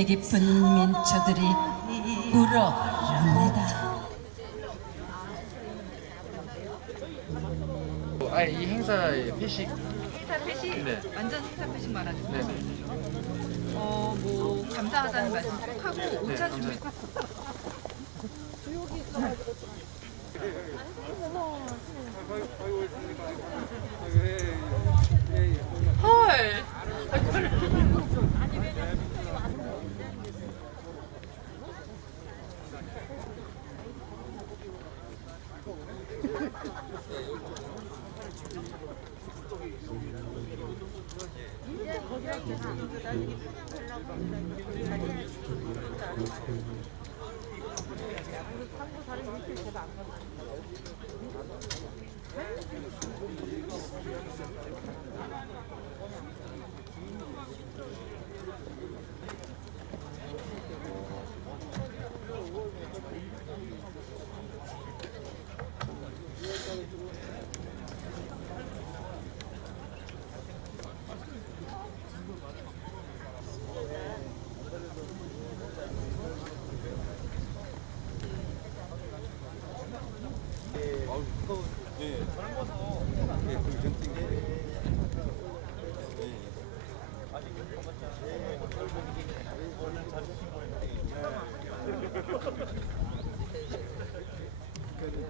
인내 깊은 민초들이 울어옵니다. 이 행사의 회식. 행사 회식? 네. 완전 행사 회식 말하는 거. 네네. 뭐 감사하다는 말씀 꼭 하고 오차 네, 준비 꼭. 헐.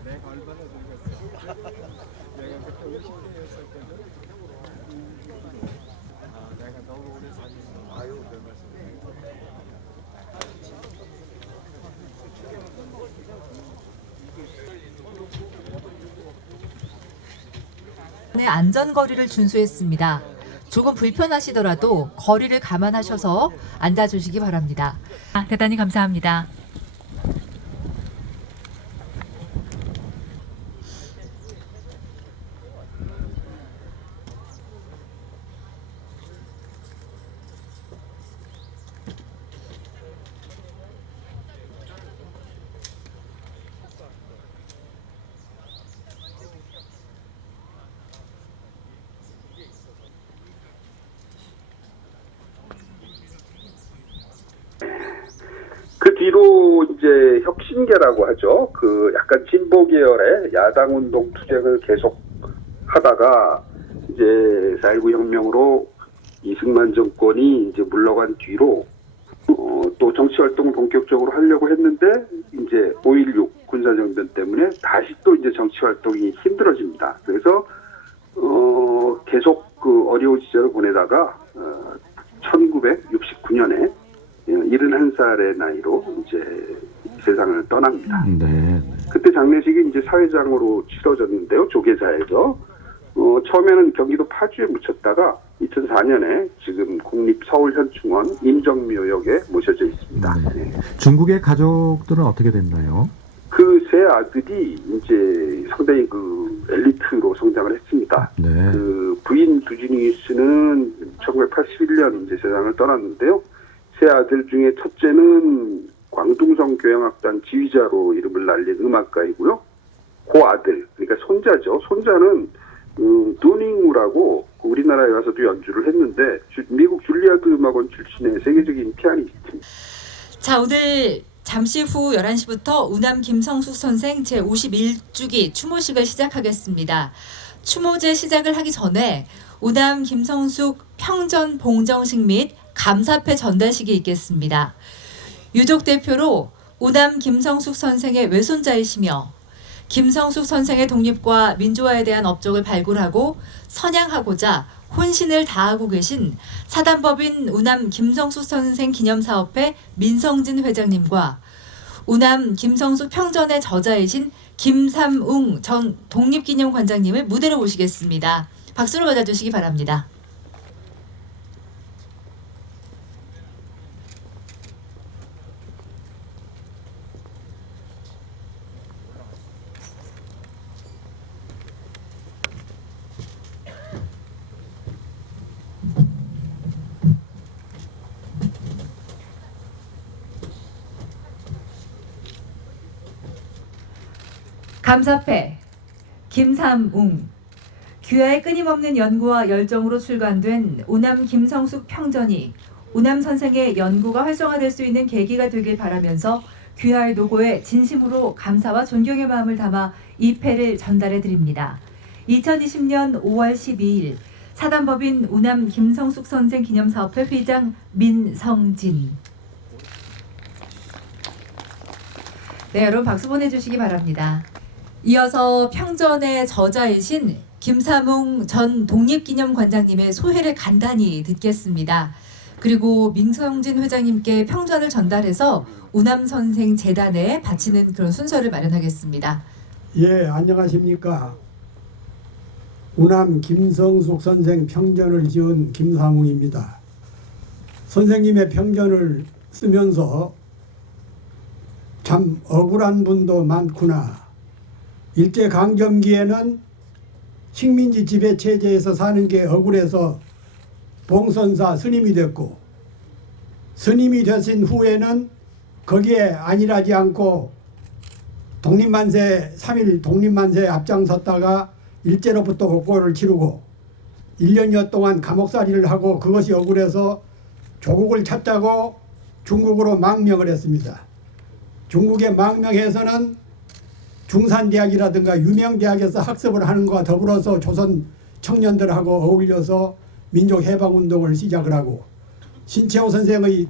내가 얼마나 늙었어. 내가 그때 50대였었거든. 내가 너무 오래 사니까. 아유, 별 말씀. 안전거리를 준수했습니다. 조금 불편하시더라도 거리를 감안하셔서 앉아주시기 바랍니다. 대단히 감사합니다. 그 뒤로 이제 혁신계라고 하죠. 그 약간 진보 계열의 야당 운동 투쟁을 계속 하다가 이제 4.19 혁명으로 이승만 정권이 이제 물러간 뒤로 또 정치 활동을 본격적으로 하려고 했는데 이제 5.16 군사정변 때문에 다시 또 이제 정치 활동이 힘들어집니다. 그래서 계속 그 어려운 시절을 보내다가 1969년에 71살의 나이로 이제 세상을 떠납니다. 네. 그때 장례식이 이제 사회장으로 치러졌는데요. 조계사에서. 처음에는 경기도 파주에 묻혔다가 2004년에 지금 국립서울현충원 임정묘역에 모셔져 있습니다. 네. 중국의 가족들은 어떻게 됐나요? 그 세 아들이 이제 상당히 그 엘리트로 성장을 했습니다. 네. 그 부인 두진희 씨는 1981년 이제 세상을 떠났는데요. 세 아들 중에 첫째는 광둥성 교향악단 지휘자로 이름을 날린 음악가이고요. 그 아들, 그러니까 손자죠. 손자는 도닝우라고 우리나라에 와서도 연주를 했는데 미국 줄리아드 음악원 출신의 세계적인 피아니스트입니다. 자, 오늘 잠시 후 11시부터 우남 김성숙 선생 제51주기 추모식을 시작하겠습니다. 추모제 시작을 하기 전에 우남 김성숙 평전 봉정식 및 감사패 전달식이 있겠습니다. 유족 대표로 우남 김성숙 선생의 외손자이시며 김성숙 선생의 독립과 민주화에 대한 업적을 발굴하고 선양하고자 혼신을 다하고 계신 사단법인 우남 김성숙 선생 기념사업회 민성진 회장님과 우남 김성숙 평전의 저자이신 김삼웅 전 독립기념관장님을 무대로 모시겠습니다. 박수로 맞아주시기 바랍니다. 감사패 김삼웅. 귀하의 끊임없는 연구와 열정으로 출간된 우남 김성숙 평전이 우남 선생의 연구가 활성화될 수 있는 계기가 되길 바라면서 귀하의 노고에 진심으로 감사와 존경의 마음을 담아 이 패를 전달해 드립니다. 2020년 5월 12일 사단법인 우남 김성숙 선생 기념사업회 회장 민성진. 네, 여러분 박수 보내주시기 바랍니다. 이어서 평전의 저자이신 김삼웅 전 독립기념관장님의 소회를 간단히 듣겠습니다. 그리고 민성진 회장님께 평전을 전달해서 우남 선생 재단에 바치는 그런 순서를 마련하겠습니다. 예, 안녕하십니까. 우남 김성숙 선생 평전을 지은 김삼웅입니다. 선생님의 평전을 쓰면서 참 억울한 분도 많구나. 일제강점기에는 식민지 지배체제에서 사는 게 억울해서 봉선사 스님이 됐고, 스님이 되신 후에는 거기에 안일하지 않고 독립만세 3.1 독립만세에 앞장섰다가 일제로부터 옥고를 치르고 1년여 동안 감옥살이를 하고 그것이 억울해서 조국을 찾자고 중국으로 망명을 했습니다. 중국에 망명해서는 중산대학이라든가 유명대학에서 학습을 하는 것과 더불어서 조선 청년들하고 어울려서 민족해방운동을 시작을 하고, 신채호 선생의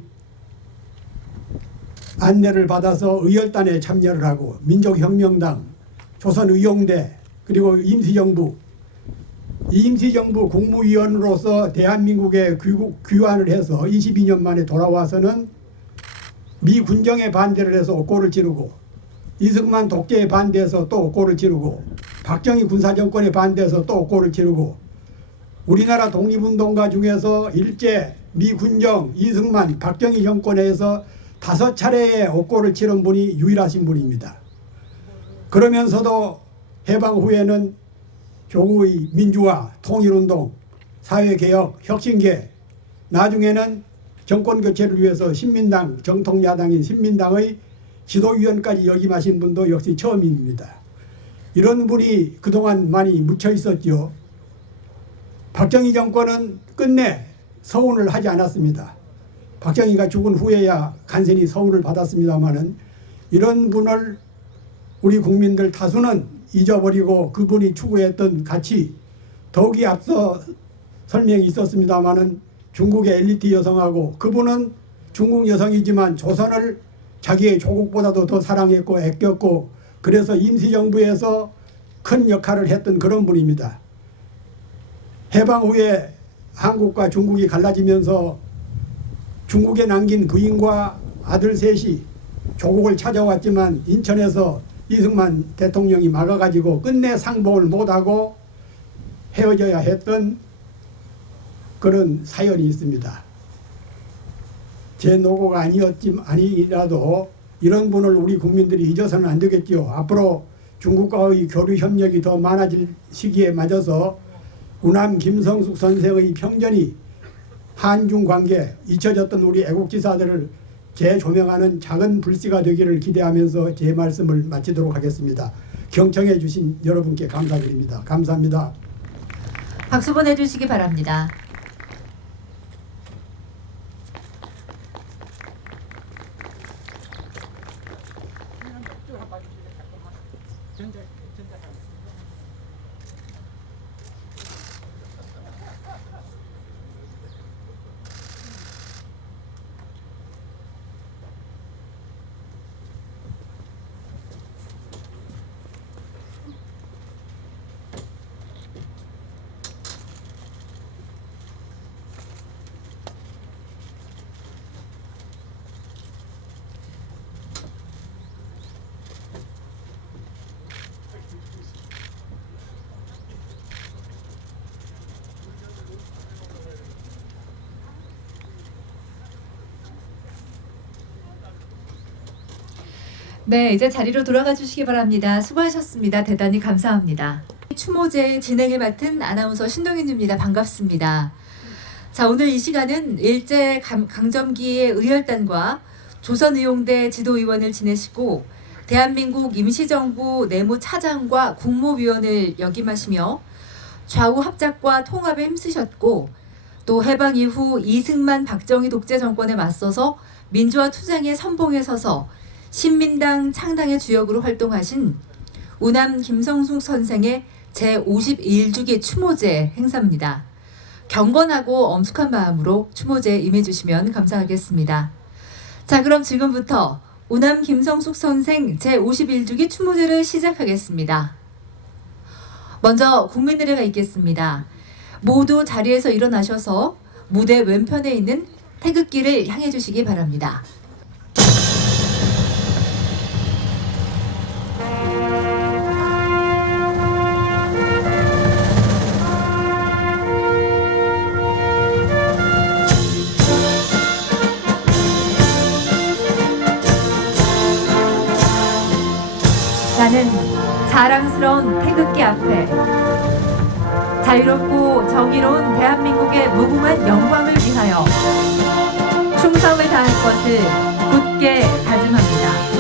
안내를 받아서 의열단에 참여를 하고 민족혁명당, 조선의용대, 그리고 임시정부, 임시정부 국무위원으로서 대한민국에 귀환을 해서 22년 만에 돌아와서는 미 군정에 반대를 해서 옥고를 치르고, 이승만 독재에 반대해서 또 옥고를 치르고, 박정희 군사정권에 반대해서 또 옥고를 치르고, 우리나라 독립운동가 중에서 일제 미 군정, 이승만, 박정희 정권에서 5차례의 옥고를 치른 분이 유일하신 분입니다. 그러면서도 해방 후에는 조국의 민주화, 통일운동, 사회개혁, 혁신계, 나중에는 정권교체를 위해서 신민당, 정통야당인 신민당의 지도위원까지 역임하신 분도 역시 처음입니다. 이런 분이 그동안 많이 묻혀 있었죠. 박정희 정권은 끝내 서운을 하지 않았습니다. 박정희가 죽은 후에야 간신히 서운을 받았습니다마는, 이런 분을 우리 국민들 다수는 잊어버리고 그분이 추구했던 가치, 더욱이 앞서 설명이 있었습니다마는 중국의 엘리트 여성하고, 그분은 중국 여성이지만 조선을 자기의 조국보다도 더 사랑했고 아꼈고, 그래서 임시정부에서 큰 역할을 했던 그런 분입니다. 해방 후에 한국과 중국이 갈라지면서 중국에 남긴 부인과 아들 셋이 조국을 찾아왔지만 인천에서 이승만 대통령이 막아가지고 끝내 상봉을 못하고 헤어져야 했던 그런 사연이 있습니다. 제 노고가 아니라도 이런 분을 우리 국민들이 잊어서는 안 되겠죠. 앞으로 중국과의 교류 협력이 더 많아질 시기에 맞아서 우남 김성숙 선생의 평전이 한중 관계, 잊혀졌던 우리 애국지사들을 재조명하는 작은 불씨가 되기를 기대하면서 제 말씀을 마치도록 하겠습니다. 경청해 주신 여러분께 감사드립니다. 감사합니다. 박수 보내주시기 바랍니다. 네, 이제 자리로 돌아가 주시기 바랍니다. 수고하셨습니다. 대단히 감사합니다. 추모제 진행을 맡은 아나운서 신동윤입니다. 반갑습니다. 자, 오늘 이 시간은 일제 강점기의 의열단과 조선의용대 지도위원을 지내시고 대한민국 임시정부 내무차장과 국무위원을 역임하시며 좌우 합작과 통합에 힘쓰셨고, 또 해방 이후 이승만 박정희 독재 정권에 맞서서 민주화 투쟁의 선봉에 서서 신민당 창당의 주역으로 활동하신 우남 김성숙 선생의 제51주기 추모제 행사입니다. 경건하고 엄숙한 마음으로 추모제에 임해주시면 감사하겠습니다. 자, 그럼 지금부터 우남 김성숙 선생 제51주기 추모제를 시작하겠습니다. 먼저 국민의례가 있겠습니다. 모두 자리에서 일어나셔서 무대 왼편에 있는 태극기를 향해 주시기 바랍니다. 나는 자랑스러운 태극기 앞에 자유롭고 정의로운 대한민국의 무궁한 영광을 위하여 충성을 다할 것을 굳게 다짐합니다.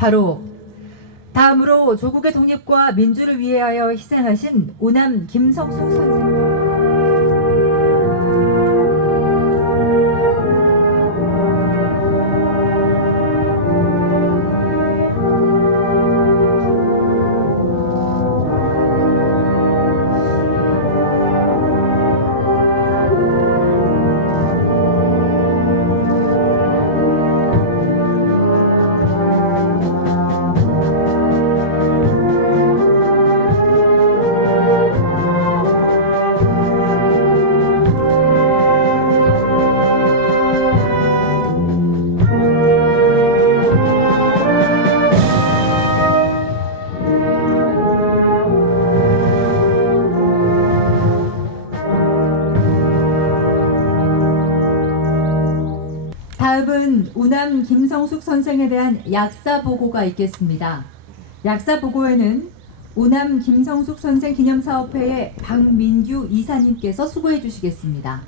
바로 다음으로 조국의 독립과 민주를 위하여 희생하신 우남 김성숙 선생. 다음은 우남 김성숙 선생에 대한 약사 보고가 있겠습니다. 약사 보고에는 우남 김성숙 선생 기념사업회의 박민규 이사님께서 수고해 주시겠습니다.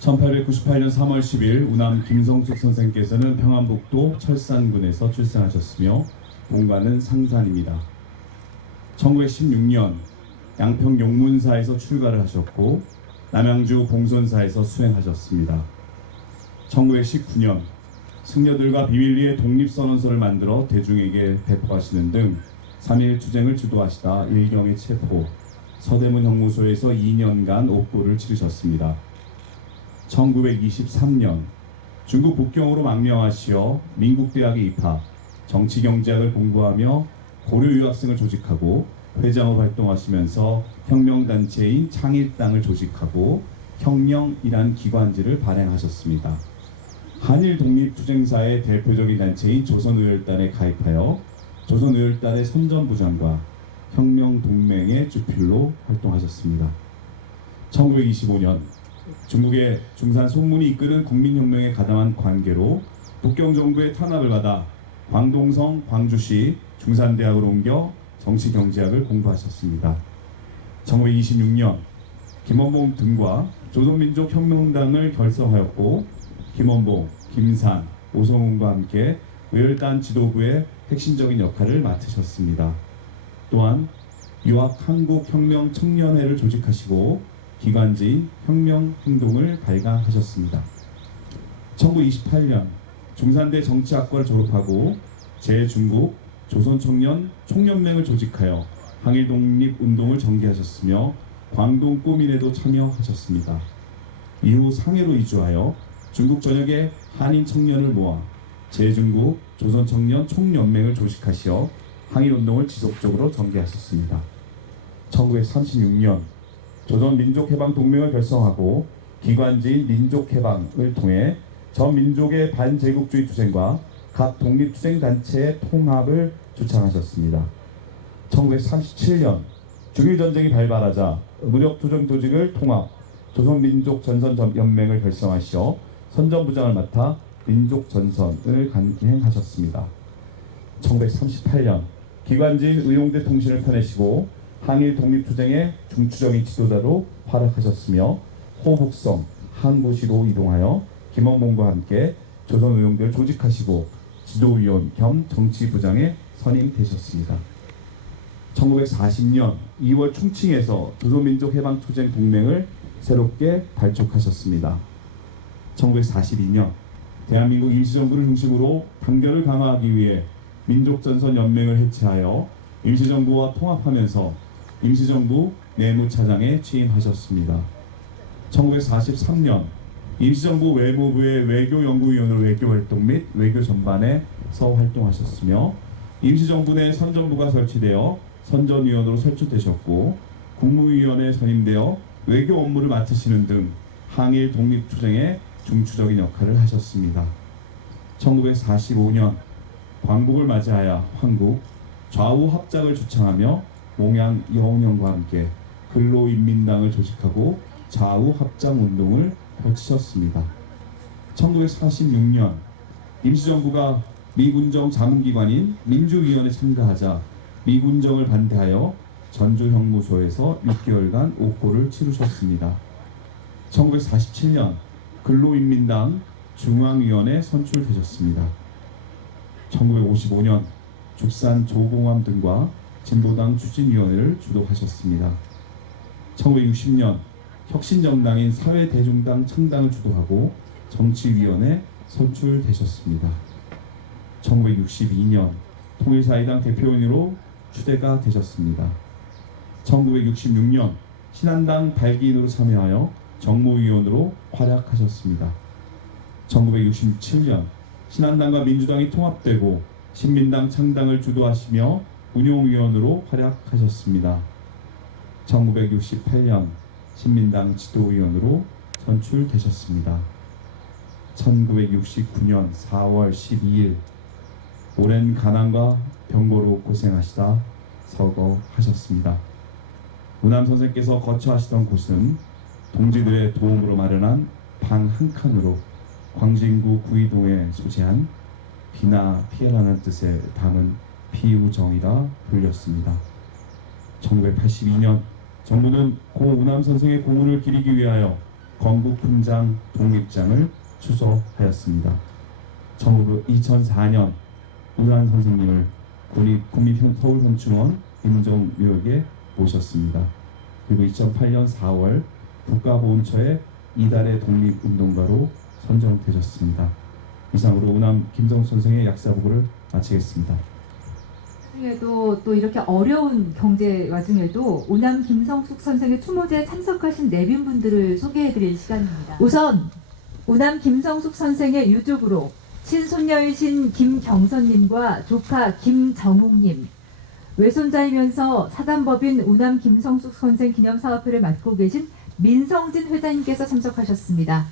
1898년 3월 10일 우남 김성숙 선생께서는 평안북도 철산군에서 출생하셨으며 본가는 상산입니다. 1916년 양평 용문사에서 출가를 하셨고 남양주 봉선사에서 수행하셨습니다. 1919년 승려들과 비밀리에 독립선언서를 만들어 대중에게 배포하시는 등 3.1 투쟁을 주도하시다 일경에 체포, 서대문 형무소에서 2년간 옥고를 치르셨습니다. 1923년 중국 북경으로 망명하시어 민국대학에 입학, 정치경제학을 공부하며 고려 유학생을 조직하고 회장으로 활동하시면서 혁명단체인 창일당을 조직하고 혁명이란 기관지를 발행하셨습니다. 한일 독립투쟁사의 대표적인 단체인 조선의열단에 가입하여 조선의열단의 선전부장과 혁명동맹의 주필로 활동하셨습니다. 1925년 중국의 중산 송문이 이끄는 국민혁명에 가담한 관계로 북경정부의 탄압을 받아 광동성 광주시 중산대학을 옮겨 정치경제학을 공부하셨습니다. 1926년 김원봉 등과 조선민족혁명당을 결성하였고 김원봉, 김산, 오성훈과 함께 의열단 지도부의 핵심적인 역할을 맡으셨습니다. 또한 유학 한국혁명청년회를 조직하시고 기관지인 혁명행동을 발간하셨습니다. 1928년 중산대 정치학과를 졸업하고 제 중국 조선청년 총연맹을 조직하여 항일 독립운동을 전개하셨으며 광동 꼬민에도 참여하셨습니다. 이후 상해로 이주하여 중국 전역의 한인 청년을 모아 제 중국 조선청년 총연맹을 조직하시어 항일운동을 지속적으로 전개하셨습니다. 1936년 조선민족해방동맹을 결성하고 기관지인 민족해방을 통해 전 민족의 반제국주의 투쟁과 각 독립투쟁단체의 통합을 주창하셨습니다. 1937년 중일전쟁이 발발하자 무력투쟁 조직을 통합 조선민족전선연맹을 결성하시어 선전부장을 맡아 민족전선을 간행하셨습니다. 1938년 기관지인 의용대 통신을 펴내시고 항일 독립투쟁의 중추적인 지도자로 활약하셨으며 호북성 항구시로 이동하여 김원봉과 함께 조선의용대를 조직하시고 지도위원 겸 정치부장에 선임되셨습니다. 1940년 2월 충칭에서 조선민족해방투쟁 동맹을 새롭게 발족하셨습니다. 1942년 대한민국 임시정부를 중심으로 단결을 강화하기 위해 민족전선연맹을 해체하여 임시정부와 통합하면서 임시정부 내무차장에 취임하셨습니다. 1943년 임시정부 외무부의 외교연구위원으로 외교활동 및 외교 전반에서 활동하셨으며 임시정부 내 선전부가 설치되어 선전위원으로 설치되셨고 국무위원에 선임되어 외교 업무를 맡으시는 등 항일 독립투쟁에 중추적인 역할을 하셨습니다. 1945년 광복을 맞이하여 한국 좌우 합작을 주창하며 몽양 여운형과 함께 근로인민당을 조직하고 좌우 합작 운동을 펼치셨습니다. 1946년 임시정부가 미군정 자문기관인 민주위원회에 참가하자 미군정을 반대하여 전주형무소에서 6개월간 옥고를 치르셨습니다. 1947년 근로인민당 중앙위원회 선출되셨습니다. 1955년 죽산 조봉암 등과 진보당 추진위원회를 주도하셨습니다. 1960년 혁신정당인 사회대중당 창당을 주도하고 정치위원회 선출되셨습니다. 1962년 통일사회당 대표인으로 추대가 되셨습니다. 1966년 신한당 발기인으로 참여하여 정무위원으로 활약하셨습니다. 1967년 신한당과 민주당이 통합되고 신민당 창당을 주도하시며 운용위원으로 활약하셨습니다. 1968년 신민당 지도위원으로 선출되셨습니다. 1969년 4월 12일 오랜 가난과 병고로 고생하시다 서거하셨습니다. 우남 선생께서 거처하시던 곳은 동지들의 도움으로 마련한 방 한 칸으로 광진구 구이동에 소재한 비나 피해라는 뜻을 담은 피우정이라 불렸습니다. 1982년 정부는 고 우남 선생의 고문을 기리기 위하여 건국훈장 독립장을 추서하였습니다. 2004년 우남 선생님을 국립서울현충원 임종묘역에 모셨습니다. 그리고 2008년 4월 국가보훈처의 이달의 독립운동가로 선정되셨습니다. 이상으로 우남 김성숙 선생의 약사보고를 마치겠습니다. 또 이렇게 어려운 경제 와중에도 우남 김성숙 선생의 추모제에 참석하신 내빈분들을 소개해드릴 시간입니다. 우선 우남 김성숙 선생의 유족으로 친손녀이신 김경선님과 조카 김정욱님, 외손자이면서 사단법인 우남 김성숙 선생 기념사업회를 맡고 계신 민성진 회장님께서 참석하셨습니다.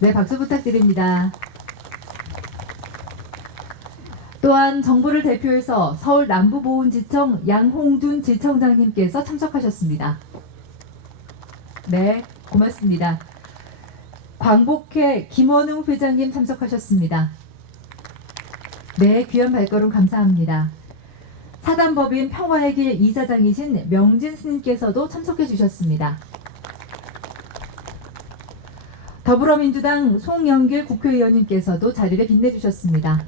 네, 박수 부탁드립니다. 또한 정부를 대표해서 서울 남부보훈지청 양홍준 지청장님께서 참석하셨습니다. 네, 고맙습니다. 광복회 김원웅 회장님 참석하셨습니다. 네, 귀한 발걸음 감사합니다. 사단법인 평화의 길 이사장이신 명진 스님께서도 참석해 주셨습니다. 더불어민주당 송영길 국회의원님께서도 자리를 빛내주셨습니다.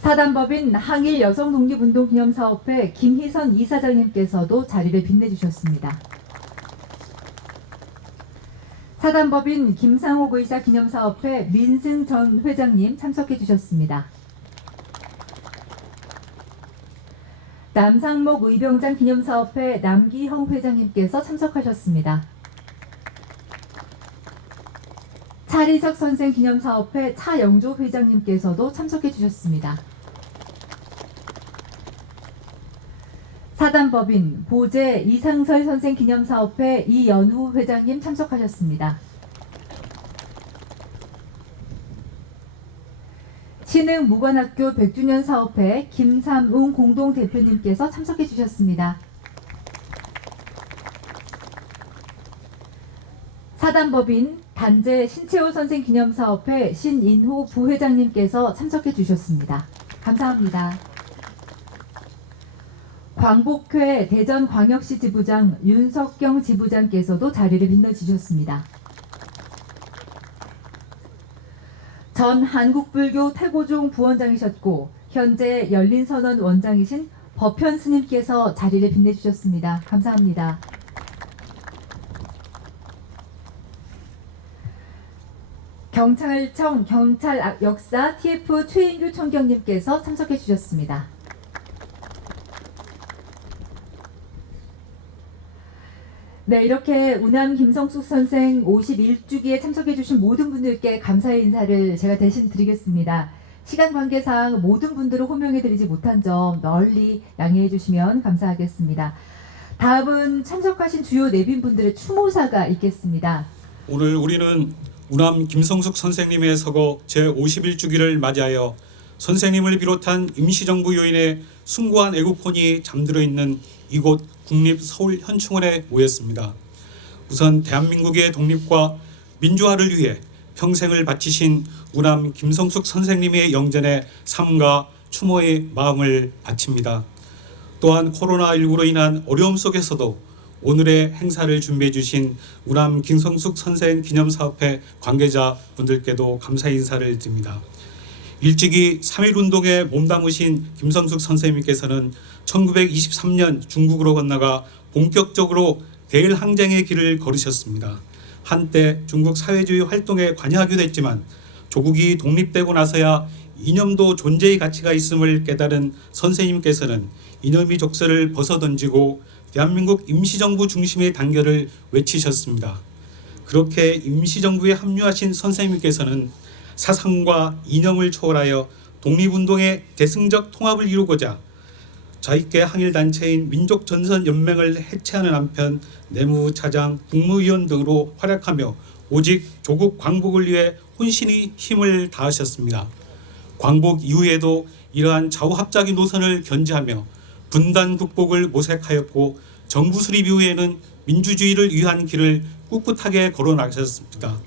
사단법인 항일 여성 독립운동 기념사업회 김희선 이사장님께서도 자리를 빛내주셨습니다. 사단법인 김상옥 의사 기념사업회 민승 전 회장님 참석해 주셨습니다. 남상목 의병장 기념사업회 남기형 회장님께서 참석하셨습니다. 차리석 선생 기념사업회 차영조 회장님께서도 참석해 주셨습니다. 사단법인 보재 이상설 선생 기념사업회 이연후 회장님 참석하셨습니다. 신흥무관학교 100주년 사업회 김삼웅 공동대표님께서 참석해 주셨습니다. 사단법인 단재 신채호 선생 기념사업회 신인호 부회장님께서 참석해 주셨습니다. 감사합니다. 광복회 대전광역시 지부장 윤석경 지부장께서도 자리를 빛내주셨습니다. 전 한국불교 태고종 부원장이셨고 현재 열린선언 원장이신 법현 스님께서 자리를 빛내주셨습니다. 감사합니다. 경찰청 경찰 역사 TF 최인규 총경님께서 참석해 주셨습니다. 네, 이렇게 우남 김성숙 선생 51주기에 참석해 주신 모든 분들께 감사의 인사를 제가 대신 드리겠습니다. 시간 관계상 모든 분들을 호명해 드리지 못한 점 널리 양해해 주시면 감사하겠습니다. 다음은 참석하신 주요 내빈분들의 추모사가 있겠습니다. 오늘 우리는 우남 김성숙 선생님의 서거 제51주기를 맞이하여 선생님을 비롯한 임시정부 요인의 숭고한 애국혼이 잠들어 있는 이곳 국립서울현충원에 모였습니다. 우선 대한민국의 독립과 민주화를 위해 평생을 바치신 우남 김성숙 선생님의 영전에 삼가 추모의 마음을 바칩니다. 또한 코로나19로 인한 어려움 속에서도 오늘의 행사를 준비해 주신 우남 김성숙 선생 기념사업회 관계자분들께도 감사 인사를 드립니다. 일찍이 3.1운동에 몸담으신 김성숙 선생님께서는 1923년 중국으로 건너가 본격적으로 대일항쟁의 길을 걸으셨습니다. 한때 중국 사회주의 활동에 관여하기도 했지만 조국이 독립되고 나서야 이념도 존재의 가치가 있음을 깨달은 선생님께서는 이념의 족쇄를 벗어던지고 대한민국 임시정부 중심의 단결을 외치셨습니다. 그렇게 임시정부에 합류하신 선생님께서는 사상과 이념을 초월하여 독립운동의 대승적 통합을 이루고자 자위계 항일단체인 민족전선연맹을 해체하는 한편 내무차장, 국무위원 등으로 활약하며 오직 조국 광복을 위해 혼신의 힘을 다하셨습니다. 광복 이후에도 이러한 좌우합작의 노선을 견지하며 분단 국복을 모색하였고 정부 수립 이후에는 민주주의를 위한 길을 꿋꿋하게 걸어나가셨습니다.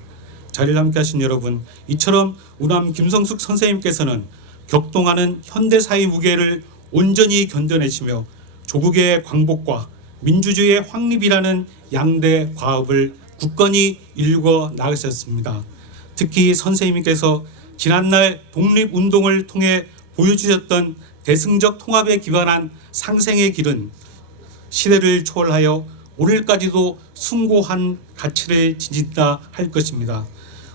자리를 함께하신 여러분, 이처럼 우남 김성숙 선생님께서는 격동하는 현대사의 무게를 온전히 견뎌내시며 조국의 광복과 민주주의의 확립이라는 양대 과업을 굳건히 일궈 나가셨습니다. 특히 선생님께서 지난날 독립운동을 통해 보여주셨던 대승적 통합에 기반한 상생의 길은 시대를 초월하여 오늘까지도 숭고한 가치를 지닌다 할 것입니다.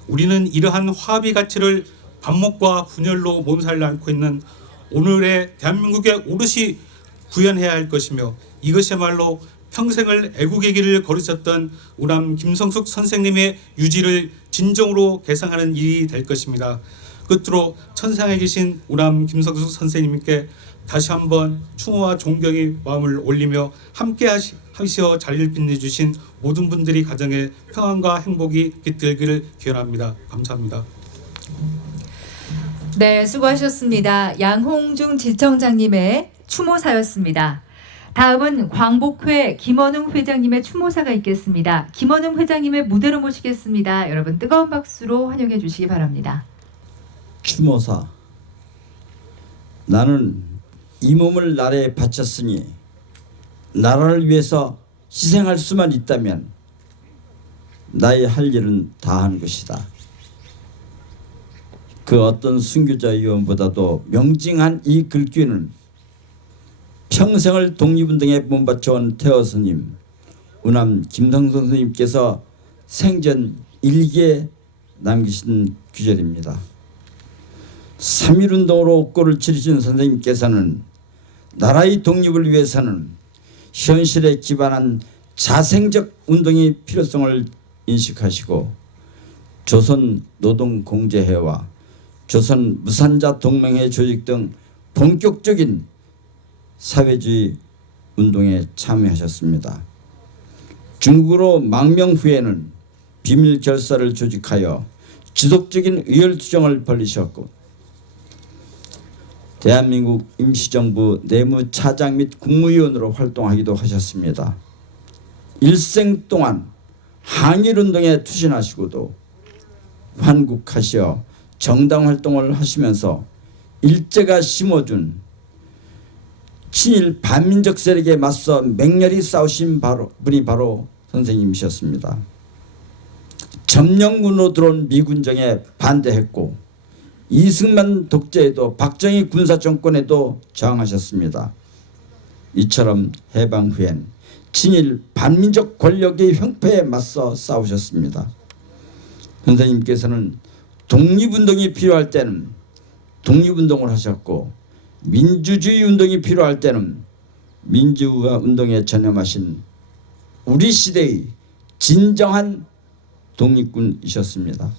우리는 이러한 화합의 가치를 반목과 분열로 몸살을 앓고 있는 오늘의 대한민국의 오롯이 구현해야 할 것이며 이것이야말로 평생을 애국의 길을 걸으셨던 우남 김성숙 선생님의 유지를 진정으로 계상하는 일이 될 것입니다. 끝으로 천상에 계신 우남 김성숙 선생님께 다시 한번 추모와 존경의 마음을 올리며 함께 하시어 자리를 빛내주신 모든 분들이 가정에 평안과 행복이 깃들기를 기원합니다. 감사합니다. 네, 수고하셨습니다. 양홍중 지청장님의 추모사였습니다. 다음은 광복회 김원웅 회장님의 추모사가 있겠습니다. 김원웅 회장님의 무대로 모시겠습니다. 여러분 뜨거운 박수로 환영해 주시기 바랍니다. 추모사. 나는 이 몸을 나라에 바쳤으니 나라를 위해서 희생할 수만 있다면 나의 할 일은 다 한 것이다. 그 어떤 순교자 위원보다도 명징한 이 글귀는 평생을 독립운동에 몸바쳐온 태어 스님 우남 김성숙 스님께서 생전 일기에 남기신 규절입니다. 3.1운동으로 옥고를 치르신 선생님께서는 나라의 독립을 위해서는 현실에 기반한 자생적 운동의 필요성을 인식하시고 조선 노동공제회와 조선 무산자 동맹회 조직 등 본격적인 사회주의 운동에 참여하셨습니다. 중국으로 망명 후에는 비밀 결사를 조직하여 지속적인 의열투쟁을 벌이셨고 대한민국 임시정부 내무차장 및 국무위원으로 활동하기도 하셨습니다. 일생 동안 항일운동에 투신하시고도 환국하시어 정당활동을 하시면서 일제가 심어준 친일 반민족 세력에 맞서 맹렬히 싸우신 분이 바로 선생님이셨습니다. 점령군으로 들어온 미군정에 반대했고 이승만 독재에도 박정희 군사정권에도 저항하셨습니다. 이처럼 해방 후엔 친일 반민족 권력의 형패에 맞서 싸우셨습니다. 선생님께서는 독립운동이 필요할 때는 독립운동을 하셨고 민주주의 운동이 필요할 때는 민주화 운동에 전념하신 우리 시대의 진정한 독립군이셨습니다.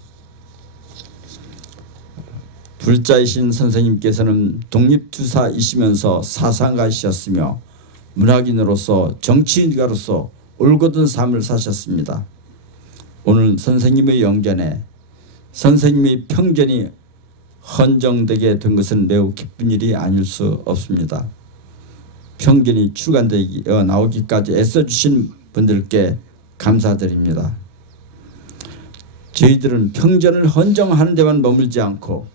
불자이신 선생님께서는 독립투사이시면서 사상가이셨으며 문학인으로서 정치인가로서 올곧은 삶을 사셨습니다. 오늘 선생님의 영전에 선생님의 평전이 헌정되게 된 것은 매우 기쁜 일이 아닐 수 없습니다. 평전이 출간되어 나오기까지 애써주신 분들께 감사드립니다. 저희들은 평전을 헌정하는 데만 머물지 않고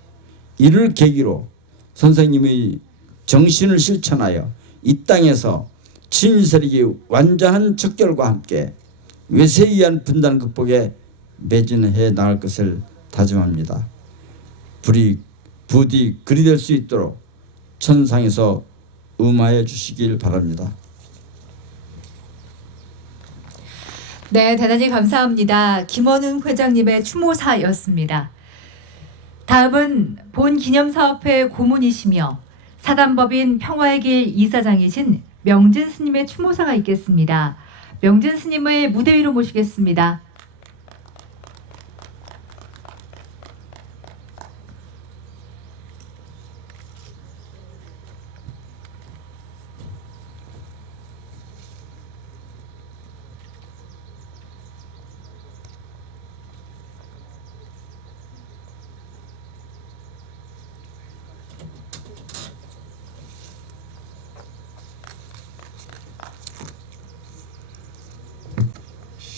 이를 계기로 선생님의 정신을 실천하여 이 땅에서 친일 세력이 완전한 척결과 함께 외세에 의한 분단 극복에 매진해 나갈 것을 다짐합니다. 부디 그리 될 수 있도록 천상에서 음하여 주시길 바랍니다. 네, 대단히 감사합니다. 김원훈 회장님의 추모사였습니다. 다음은 본 기념사업회 고문이시며 사단법인 평화의 길 이사장이신 명진 스님의 추모사가 있겠습니다. 명진 스님을 무대 위로 모시겠습니다.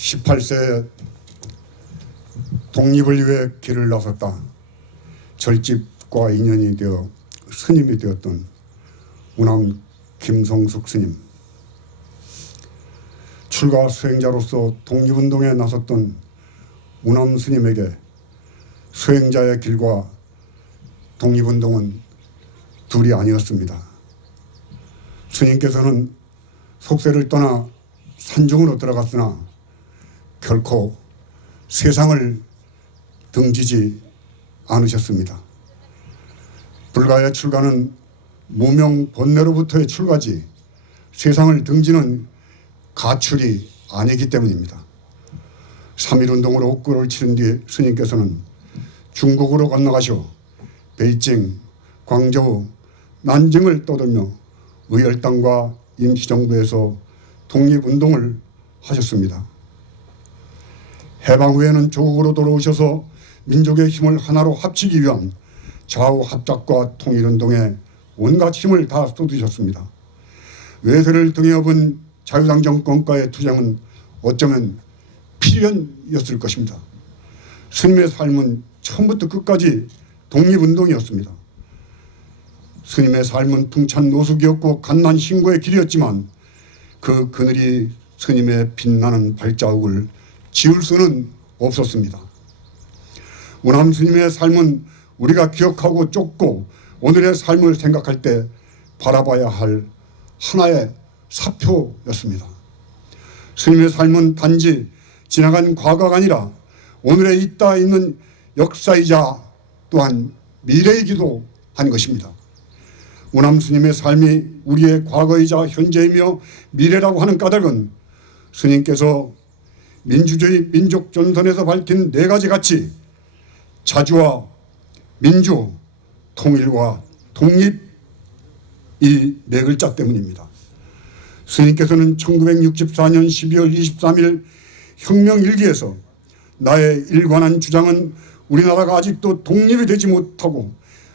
(18세) 독립을 위해 길을 나섰다. 절집과 인연이 되어 스님이 되었던 우남 김성숙 스님. 출가 수행자로서 독립운동에 나섰던 우남 스님에게 수행자의 길과 독립운동은 둘이 아니었습니다. 스님께서는 속세를 떠나 산중으로 들어갔으나 결코 세상을 등지지 않으셨습니다. 불가의 출가는 무명 번뇌로부터의 출가지 세상을 등지는 가출이 아니기 때문입니다. 3.1운동으로 옥고를 치른 뒤 스님께서는 중국으로 건너가셔 베이징, 광저우, 난징을 떠돌며 의열당과 임시정부에서 독립운동을 하셨습니다. 해방 후에는 조국으로 돌아오셔서 민족의 힘을 하나로 합치기 위한 좌우 합작과 통일운동에 온갖 힘을 다 쏟으셨습니다. 외세를 등에 업은 자유당 정권과의 투쟁은 어쩌면 필연이었을 것입니다. 스님의 삶은 처음부터 끝까지 독립운동이었습니다. 스님의 삶은 풍찬 노숙이었고 갓난 신고의 길이었지만 그 그늘이 스님의 빛나는 발자국을 지울 수는 없었습니다. 우남 스님의 삶은 우리가 기억하고 쫓고 오늘의 삶을 생각할 때 바라봐야 할 하나의 사표였습니다. 스님의 삶은 단지 지나간 과거가 아니라 오늘에 있다 있는 역사이자 또한 미래이기도 한 것입니다. 우남 스님의 삶이 우리의 과거이자 현재이며 미래라고 하는 까닭은 스님께서 민주주의 민족 전선에서 밝힌 4가지 가치, 자주와 민주, 통일과 독립, 이 4글자 때문입니다. 스님께서는 1964년 12월 23일 혁명일기에서 나의 일관한 주장은 우리나라가 아직도 독립이 되지 못하고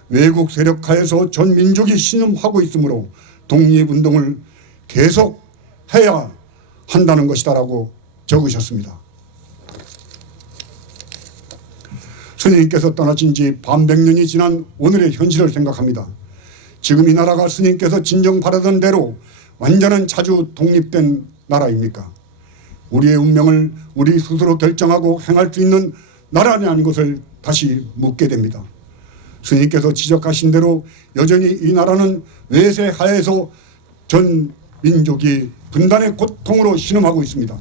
외국 세력 하에서 전 민족이 신음하고 있으므로 독립운동을 계속해야 한다는 것이다라고 적으셨습니다. 스님께서 떠나신 지 반백년이 지난 오늘의 현실을 생각합니다. 지금 이 나라가 스님께서 진정 바라던 대로 완전한 자주 독립된 나라입니까? 우리의 운명을 우리 스스로 결정하고 행할 수 있는 나라냐는 것을 다시 묻게 됩니다. 스님께서 지적하신 대로 여전히 이 나라는 외세 하에서 전 민족이 분단의 고통으로 신음하고 있습니다.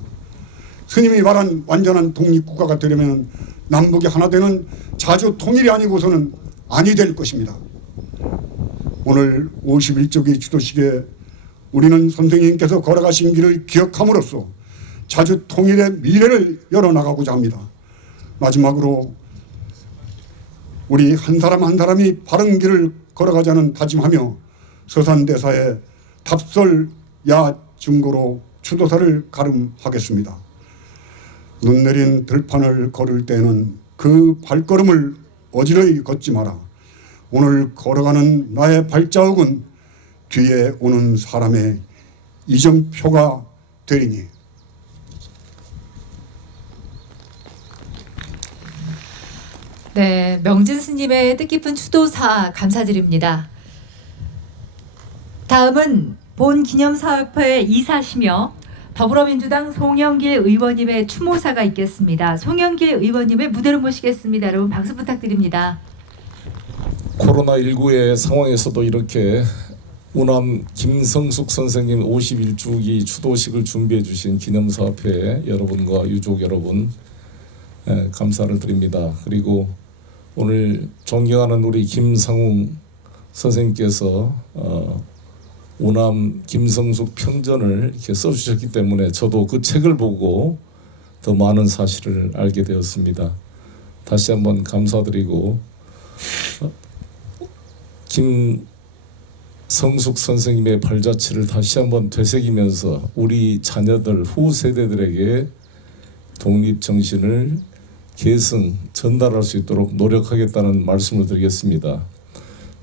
스님이 말한 완전한 독립국가가 되려면 남북이 하나 되는 자주 통일이 아니고서는 아니 될 것입니다. 오늘 51조기 주도식에 우리는 선생님께서 걸어가신 길을 기억함으로써 자주 통일의 미래를 열어나가고자 합니다. 마지막으로 우리 한 사람 한 사람이 바른 길을 걸어가자는 다짐하며 서산대사의 답설 야증거로 추도사를 가름하겠습니다. 눈 내린 들판을 걸을 때는 그 발걸음을 어지러이 걷지 마라. 오늘 걸어가는 나의 발자국은 뒤에 오는 사람의 이정표가 되리니. 네, 명진 스님의 뜻깊은 추도사 감사드립니다. 다음은 본 기념사업회 이사시며 더불어민주당 송영길 의원님의 추모사가 있겠습니다. 송영길 의원님을 무대로 모시겠습니다. 여러분 박수 부탁드립니다. 코로나19의 상황에서도 이렇게 우남 김성숙 선생님 51주기 추도식을 준비해 주신 기념사업회 여러분과 유족 여러분 감사를 드립니다. 그리고 오늘 존경하는 우리 김상웅 선생님께서 우남 김성숙 편전을 이렇게 써주셨기 때문에 저도 그 책을 보고 더 많은 사실을 알게 되었습니다. 다시 한번 감사드리고 김성숙 선생님의 발자취를 다시 한번 되새기면서 우리 자녀들 후 세대들에게 독립정신을 계승 전달할 수 있도록 노력하겠다는 말씀을 드리겠습니다.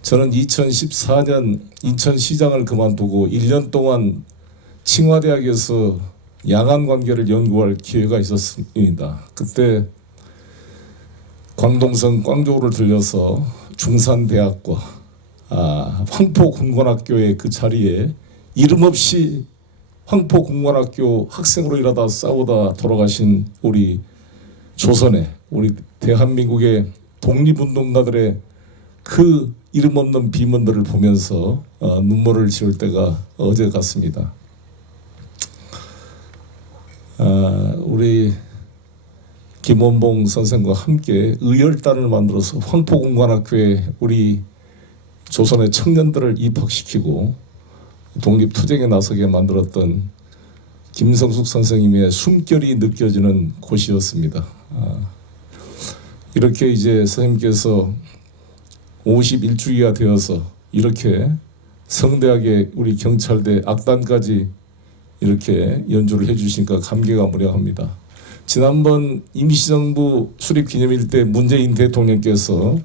저는 2014년 인천시장을 그만두고 1년 동안 칭화대학에서 양안관계를 연구할 기회가 있었습니다. 그때 광동성 꽝저우를 들려서 중산대학과 황포군관학교의 그 자리에 이름 없이 황포군관학교 학생으로 일하다 싸우다 돌아가신 우리 조선의 우리 대한민국의 독립운동가들의 그 이름 없는 비문들을 보면서 눈물을 지을 때가 어제 같습니다. 우리 김원봉 선생과 함께 의열단을 만들어서 황포군관학교에 우리 조선의 청년들을 입학시키고 독립투쟁에 나서게 만들었던 김성숙 선생님의 숨결이 느껴지는 곳이었습니다. 이렇게 이제 선생님께서 51주기가 되어서 이렇게 성대하게 우리 경찰대 악단까지 이렇게 연주를 해주시니까 감개가 무량합니다. 지난번 임시정부 수립기념일 때 문재인 대통령께서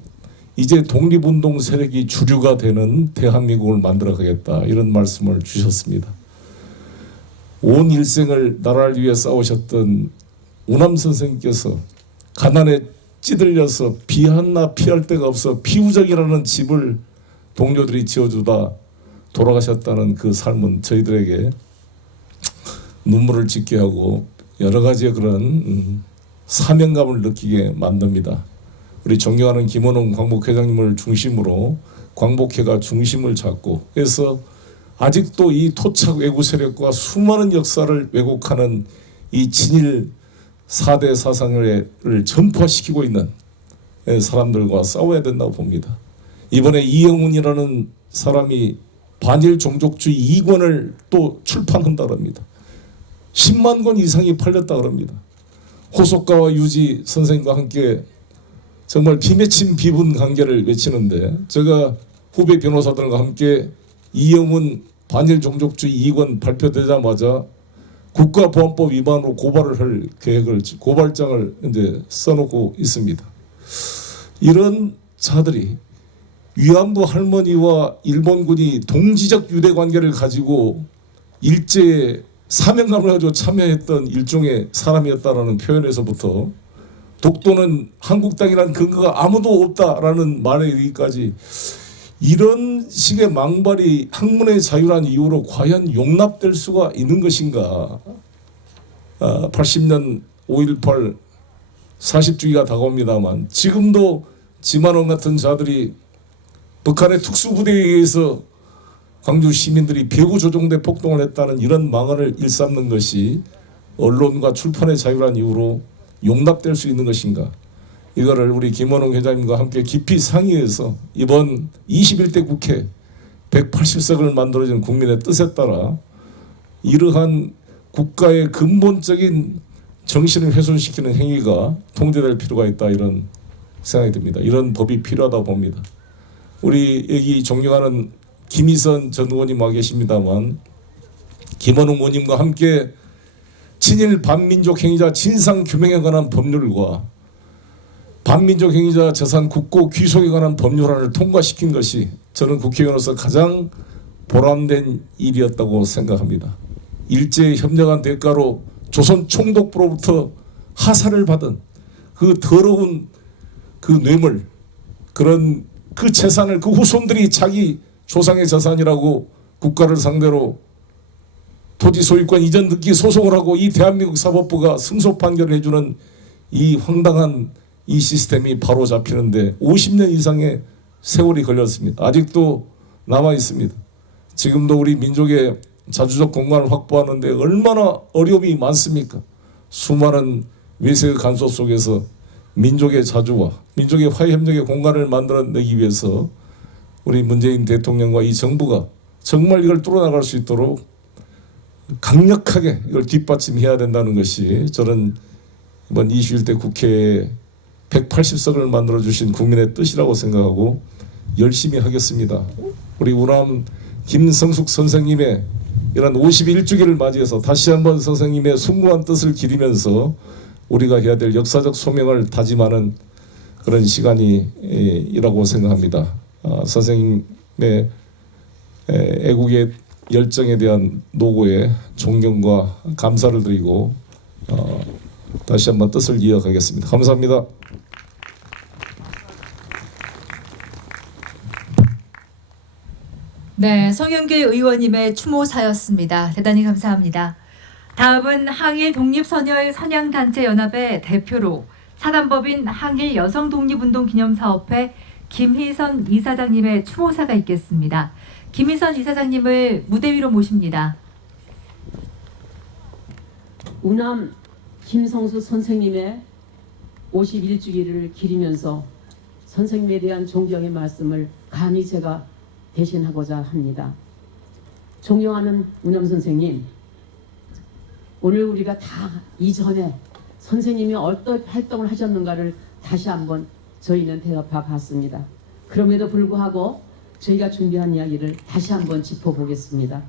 이제 독립운동 세력이 주류가 되는 대한민국을 만들어가겠다 이런 말씀을 주셨습니다. 온 일생을 나라를 위해 싸우셨던 우남 선생님께서 가난에 찌들려서 비 하나 피할 데가 없어 피우정이라는 집을 동료들이 지어주다 돌아가셨다는 그 삶은 저희들에게 눈물을 짓게 하고 여러 가지의 그런 사명감을 느끼게 만듭니다. 우리 존경하는 김원웅 광복회장님을 중심으로 광복회가 중심을 잡고 해서 아직도 이 토착 왜구 세력과 수많은 역사를 왜곡하는 이 진일 4대 사상을 전파시키고 있는 사람들과 싸워야 된다고 봅니다. 이번에 이영훈이라는 사람이 반일 종족주의 2권을 또 출판한다 그럽니다. 10만 권 이상이 팔렸다 그럽니다. 호소가와 유지 선생님과 함께 정말 비맺힌 비분 관계를 외치는데 제가 후배 변호사들과 함께 이영훈 반일 종족주의 2권 발표되자마자 국가보안법 위반으로 고발을 할 계획을 고발장을 이제 써놓고 있습니다. 이런 자들이 위안부 할머니와 일본군이 동지적 유대 관계를 가지고 일제에 사명감을 가지고 참여했던 일종의 사람이었다라는 표현에서부터 독도는 한국 땅이라는 근거가 아무도 없다라는 말에 이르기까지 이런 식의 망발이 학문의 자유란 이유로 과연 용납될 수가 있는 것인가. 80년 5.18 40주기가 다가옵니다만 지금도 지만원 같은 자들이 북한의 특수부대에 의해서 광주 시민들이 배후 조종대 폭동을 했다는 이런 망언을 일삼는 것이 언론과 출판의 자유란 이유로 용납될 수 있는 것인가. 이거를 우리 김원웅 회장님과 함께 깊이 상의해서 이번 21대 국회 180석을 만들어진 국민의 뜻에 따라 이러한 국가의 근본적인 정신을 훼손시키는 행위가 통제될 필요가 있다 이런 생각이 듭니다. 이런 법이 필요하다고 봅니다. 우리 여기 존경하는 김희선 전 의원님 와 계십니다만 김원웅 의원님과 함께 친일 반민족 행위자 진상 규명에 관한 법률과 반민족 행위자 재산 국고 귀속에 관한 법률안을 통과시킨 것이 저는 국회의원으로서 가장 보람된 일이었다고 생각합니다. 일제에 협력한 대가로 조선 총독부로부터 하사를 받은 그 더러운 그 뇌물 그런 그 재산을 그 후손들이 자기 조상의 재산이라고 국가를 상대로 토지 소유권 이전 등기 소송을 하고 이 대한민국 사법부가 승소 판결을 해주는 이 황당한 이 시스템이 바로 잡히는데 50년 이상의 세월이 걸렸습니다. 아직도 남아 있습니다. 지금도 우리 민족의 자주적 공간을 확보하는 데 얼마나 어려움이 많습니까? 수많은 외세의 간섭 속에서 민족의 자주와 민족의 화해 협력의 공간을 만들어내기 위해서 우리 문재인 대통령과 이 정부가 정말 이걸 뚫어나갈 수 있도록 강력하게 이걸 뒷받침해야 된다는 것이 저는 이번 21대 국회에 180석을 만들어주신 국민의 뜻이라고 생각하고 열심히 하겠습니다. 우리 우남 김성숙 선생님의 이런 51주기를 맞이해서 다시 한번 선생님의 숭고한 뜻을 기리면서 우리가 해야 될 역사적 소명을 다짐하는 그런 시간이라고 생각합니다. 선생님의 애국의 열정에 대한 노고에 존경과 감사를 드리고 다시 한번 뜻을 이어가겠습니다. 감사합니다. 네, 송영길 의원님의 추모사였습니다. 대단히 감사합니다. 다음은 항일 독립선열 선양단체 연합의 대표로 사단법인 항일 여성독립운동기념사업회 김희선 이사장님의 추모사가 있겠습니다. 김희선 이사장님을 무대 위로 모십니다. 우남 김성수 선생님의 51주기를 기리면서 선생님에 대한 존경의 말씀을 감히 제가 대신하고자 합니다. 존경하는 우남 선생님, 오늘 우리가 다 이전에 선생님이 어떤 활동을 하셨는가를 다시 한번 저희는 되짚어 봤습니다. 그럼에도 불구하고 저희가 준비한 이야기를 다시 한번 짚어보겠습니다.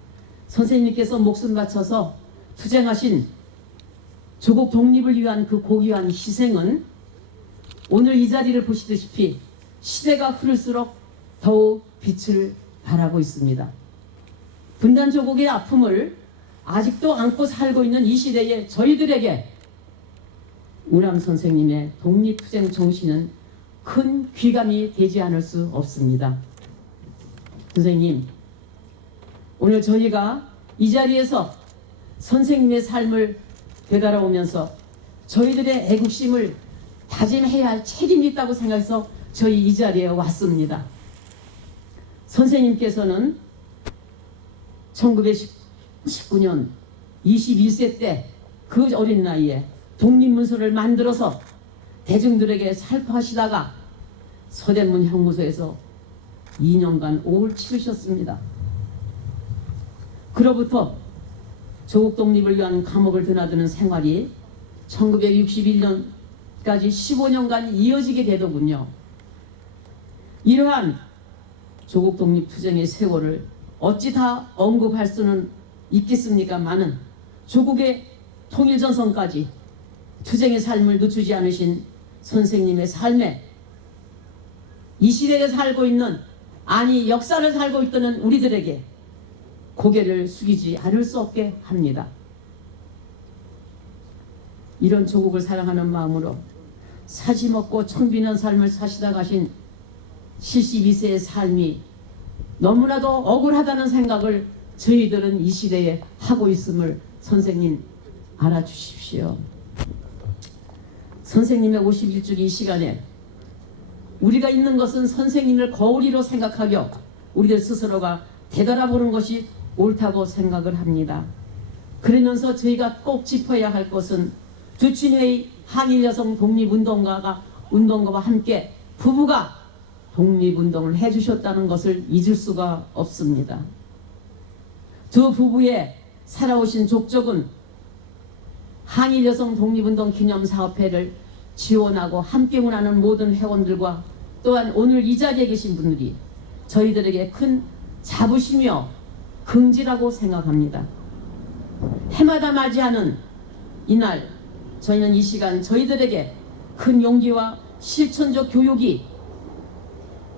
선생님께서 목숨 바쳐서 투쟁하신 조국 독립을 위한 그 고귀한 희생은 오늘 이 자리를 보시다시피 시대가 흐를수록 더욱 빛을 발하고 있습니다. 분단 조국의 아픔을 아직도 안고 살고 있는 이 시대에 저희들에게 우남 선생님의 독립투쟁 정신은 큰 귀감이 되지 않을 수 없습니다. 선생님, 오늘 저희가 이 자리에서 선생님의 삶을 되돌아오면서 저희들의 애국심을 다짐해야 할 책임이 있다고 생각해서 저희 이 자리에 왔습니다. 선생님께서는 1919년 21세 때 그 어린 나이에 독립문서를 만들어서 대중들에게 살포하시다가 서대문 형무소에서 2년간 옥을 치르셨습니다. 그로부터 조국 독립을 위한 감옥을 드나드는 생활이 1961년까지 15년간 이어지게 되더군요. 이러한 조국 독립 투쟁의 세월을 어찌 다 언급할 수는 있겠습니까마는 조국의 통일전선까지 투쟁의 삶을 늦추지 않으신 선생님의 삶에 이 시대에 살고 있는, 아니 역사를 살고 있던 우리들에게 고개를 숙이지 않을 수 없게 합니다. 이런 조국을 사랑하는 마음으로 사심없고 청빈한 삶을 사시다 가신 72세의 삶이 너무나도 억울하다는 생각을 저희들은 이 시대에 하고 있음을 선생님 알아주십시오. 선생님의 51주기 이 시간에 우리가 있는 것은 선생님을 거울이로 생각하며 우리들 스스로가 되돌아보는 것이 옳다고 생각을 합니다. 그러면서 저희가 꼭 짚어야 할 것은 주춘회의 한일여성 독립운동가와 함께 부부가 독립운동을 해주셨다는 것을 잊을 수가 없습니다. 두 부부의 살아오신 족적은 한일여성 독립운동 기념사업회를 지원하고 함께 운하는 모든 회원들과 또한 오늘 이 자리에 계신 분들이 저희들에게 큰 자부심이며 긍지라고 생각합니다. 해마다 맞이하는 이날, 저희는 이 시간 저희들에게 큰 용기와 실천적 교육이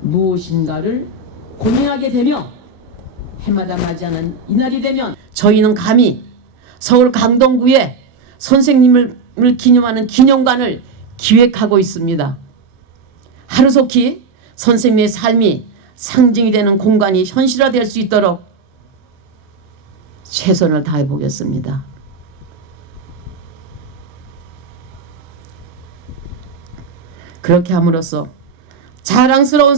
무엇인가를 고민하게 되며 해마다 맞이하는 이날이 되면 저희는 감히 서울 강동구에 선생님을 기념하는 기념관을 기획하고 있습니다. 하루속히 선생님의 삶이 상징이 되는 공간이 현실화될 수 있도록 최선을 다해 보겠습니다. 그렇게 함으로써 자랑스러운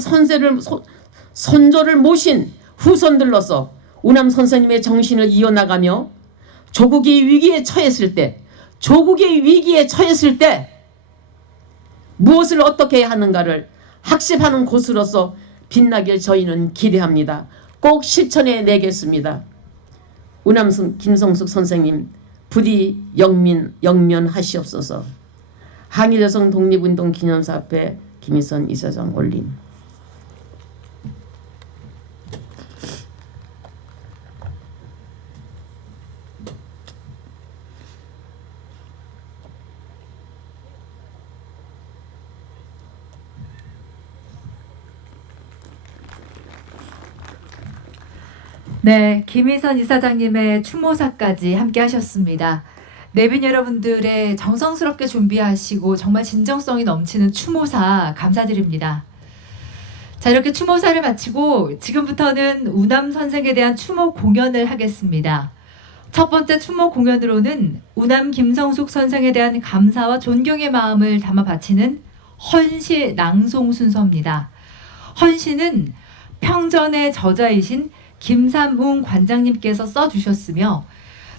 선조를 모신 후손들로서 우남 선생님의 정신을 이어나가며 조국이 위기에 처했을 때 무엇을 어떻게 해야 하는가를 학습하는 곳으로서 빛나길 저희는 기대합니다. 꼭 실천해 내겠습니다. 우남 김성숙 선생님 부디 영면하시옵소서. 한일여성 독립운동 기념사업회 김희선 이사장 올림. 네, 김희선 이사장님의 추모사까지 함께 하셨습니다. 내빈 여러분들의 정성스럽게 준비하시고 정말 진정성이 넘치는 추모사 감사드립니다. 자, 이렇게 추모사를 마치고 지금부터는 우남 선생에 대한 추모 공연을 하겠습니다. 첫 번째 추모 공연으로는 우남 김성숙 선생에 대한 감사와 존경의 마음을 담아 바치는 헌시 낭송 순서입니다. 헌시는 평전의 저자이신 김삼웅 관장님께서 써주셨으며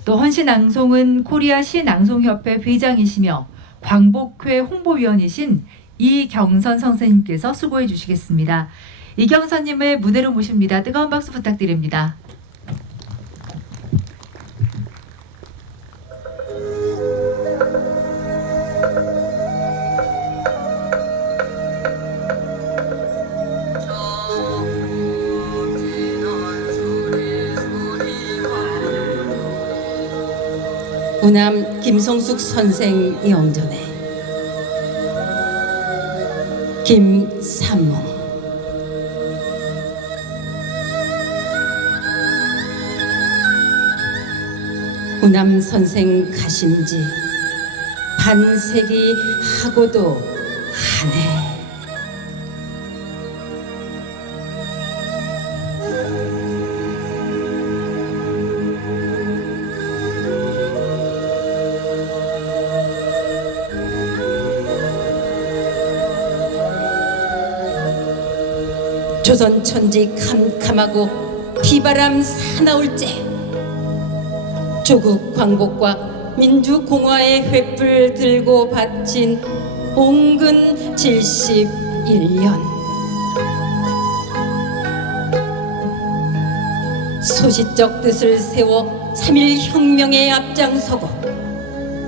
또 헌시 낭송은 코리아 시낭송협회 회장이시며 광복회 홍보위원이신 이경선 선생님께서 수고해 주시겠습니다. 이경선님을 무대로 모십니다. 뜨거운 박수 부탁드립니다. 우남 김성숙 선생 영전에 김삼몽. 우남 선생 가신 지 반세기 하고도 하네. 조선 천지 캄캄하고 비바람 사나울째 조국 광복과 민주공화의 횃불 들고 바친 온근 71년. 소시적 뜻을 세워 3.1혁명에 앞장서고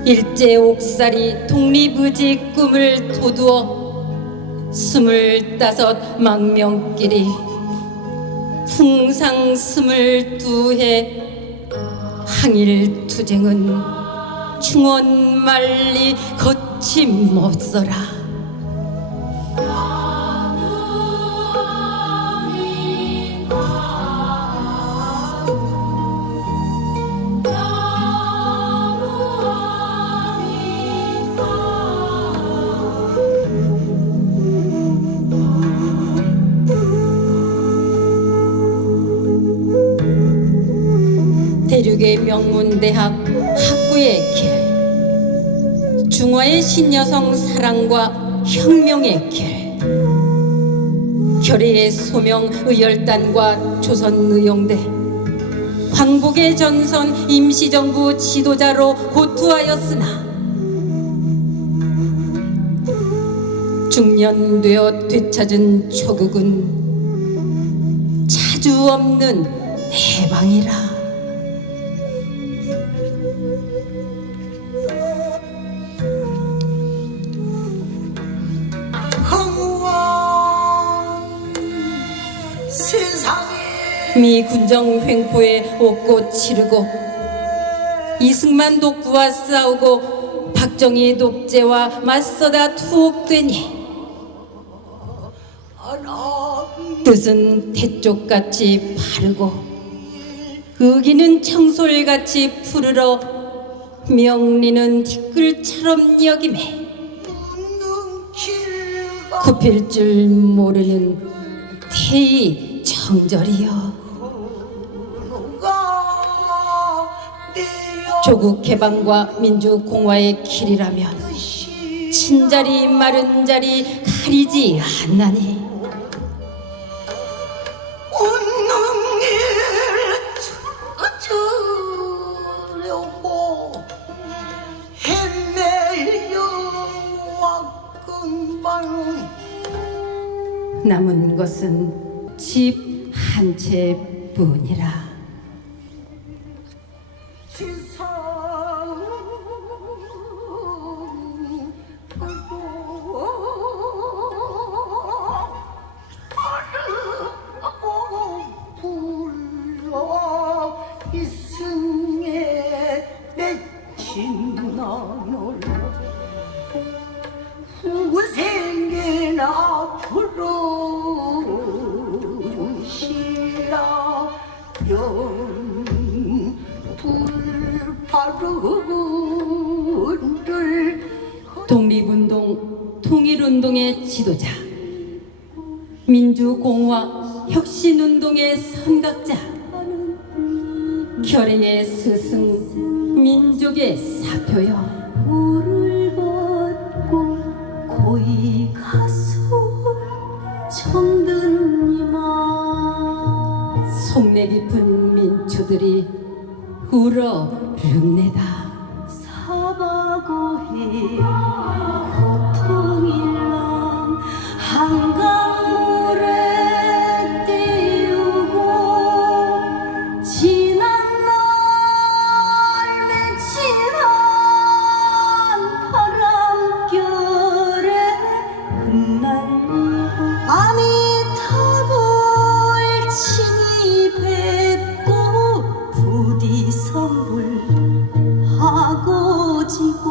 일제 옥살이 독립의지 꿈을 도두어 25 망명길이 풍상 22해 항일투쟁은 충원만리 거침없어라. 대륙의 명문대학 학구의 길, 중화의 신여성 사랑과 혁명의 길, 결의의 소명 의열단과 조선의용대, 광복의 전선 임시정부 지도자로 고투하였으나 중년되어 되찾은 조국은 자주 없는 해방이라. 미 군정 횡포에 옷꽃 치르고 이승만 독부와 싸우고 박정희 독재와 맞서다 투옥되니 뜻은 대쪽같이 바르고 의기는 청솔같이 푸르러 명리는 티끌처럼 여김에 굽힐 줄 모르는 태의 정절이여. 조국 개방과 민주공화의 길이라면 친자리 마른 자리 가리지 않나니 웃는 일 저려고 헤매여 왔건만 남은 것은 집 한 채뿐이라. 이승에 맺힌 나눌 후생에나 부르시라 연불파른들. 독립운동, 통일운동의 지도자, 민주공화, 혁신운동의 선각자, 결의의 스승, 민족의 사표여. 불을 받고 고이 가서 정든이마. 속내 깊은 민초들이 울어 릅내다. 사바고히 고통일랑 한강물에 띄우고 지난 날 맺힌 바람결에 흩날리고 아미타불 친히 뵙고 부디 선불하고 지고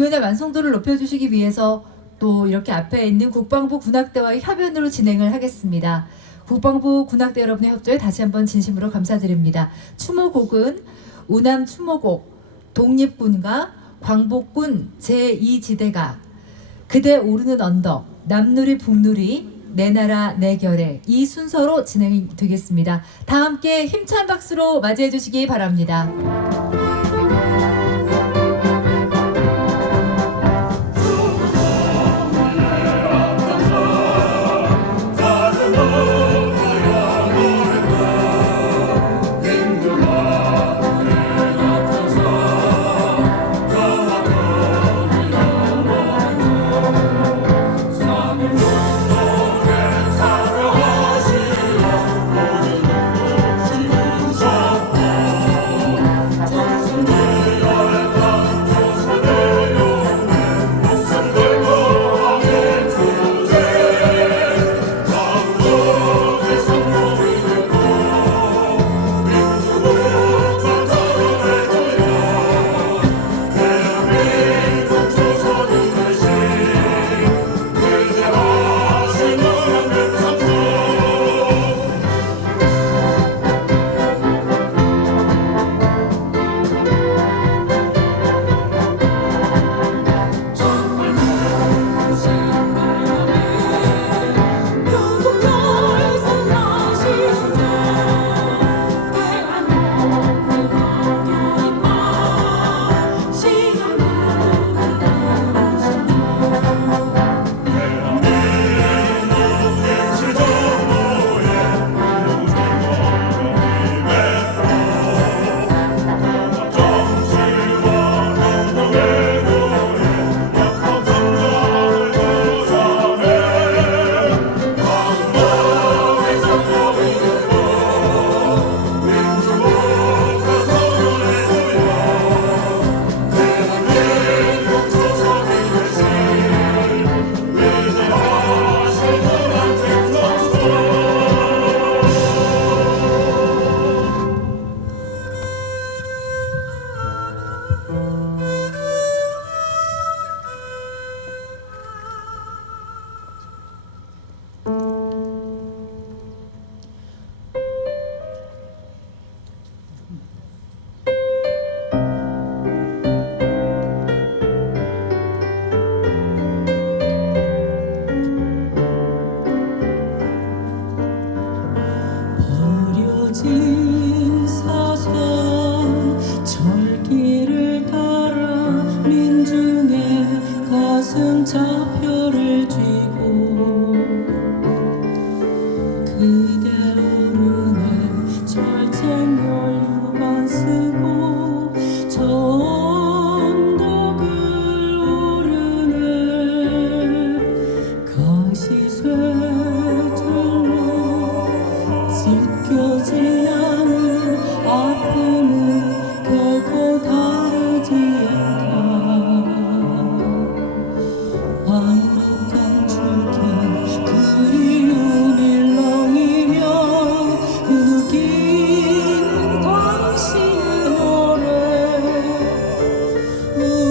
공연의 완성도를 높여주시기 위해서 또 이렇게 앞에 있는 국방부 군악대와의 협연으로 진행을 하겠습니다. 국방부 군악대 여러분의 협조에 다시 한번 진심으로 감사드립니다. 추모곡은 우남 추모곡, 독립군과 광복군 제2지대가, 그대 오르는 언덕, 남누리 북누리, 내 나라 내 결에, 이 순서로 진행이 되겠습니다. 다 함께 힘찬 박수로 맞이해 주시기 바랍니다.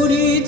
우리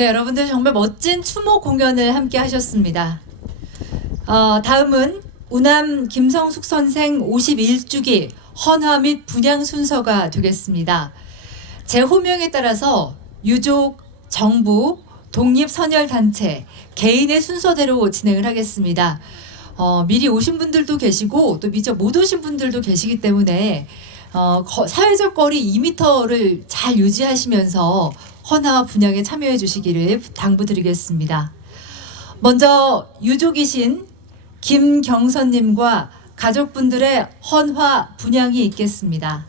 네, 여러분들 정말 멋진 추모 공연을 함께 하셨습니다. 다음은 우남 김성숙 선생 51주기 헌화 및 분향 순서가 되겠습니다. 제 호명에 따라서 유족, 정부, 독립선열단체, 개인의 순서대로 진행을 하겠습니다. 미리 오신 분들도 계시고 또 미처 못 오신 분들도 계시기 때문에 사회적 거리 2m를 잘 유지하시면서 헌화와 분향에 참여해 주시기를 당부드리겠습니다. 먼저 유족이신 김경선님과 가족분들의 헌화 분향이 있겠습니다.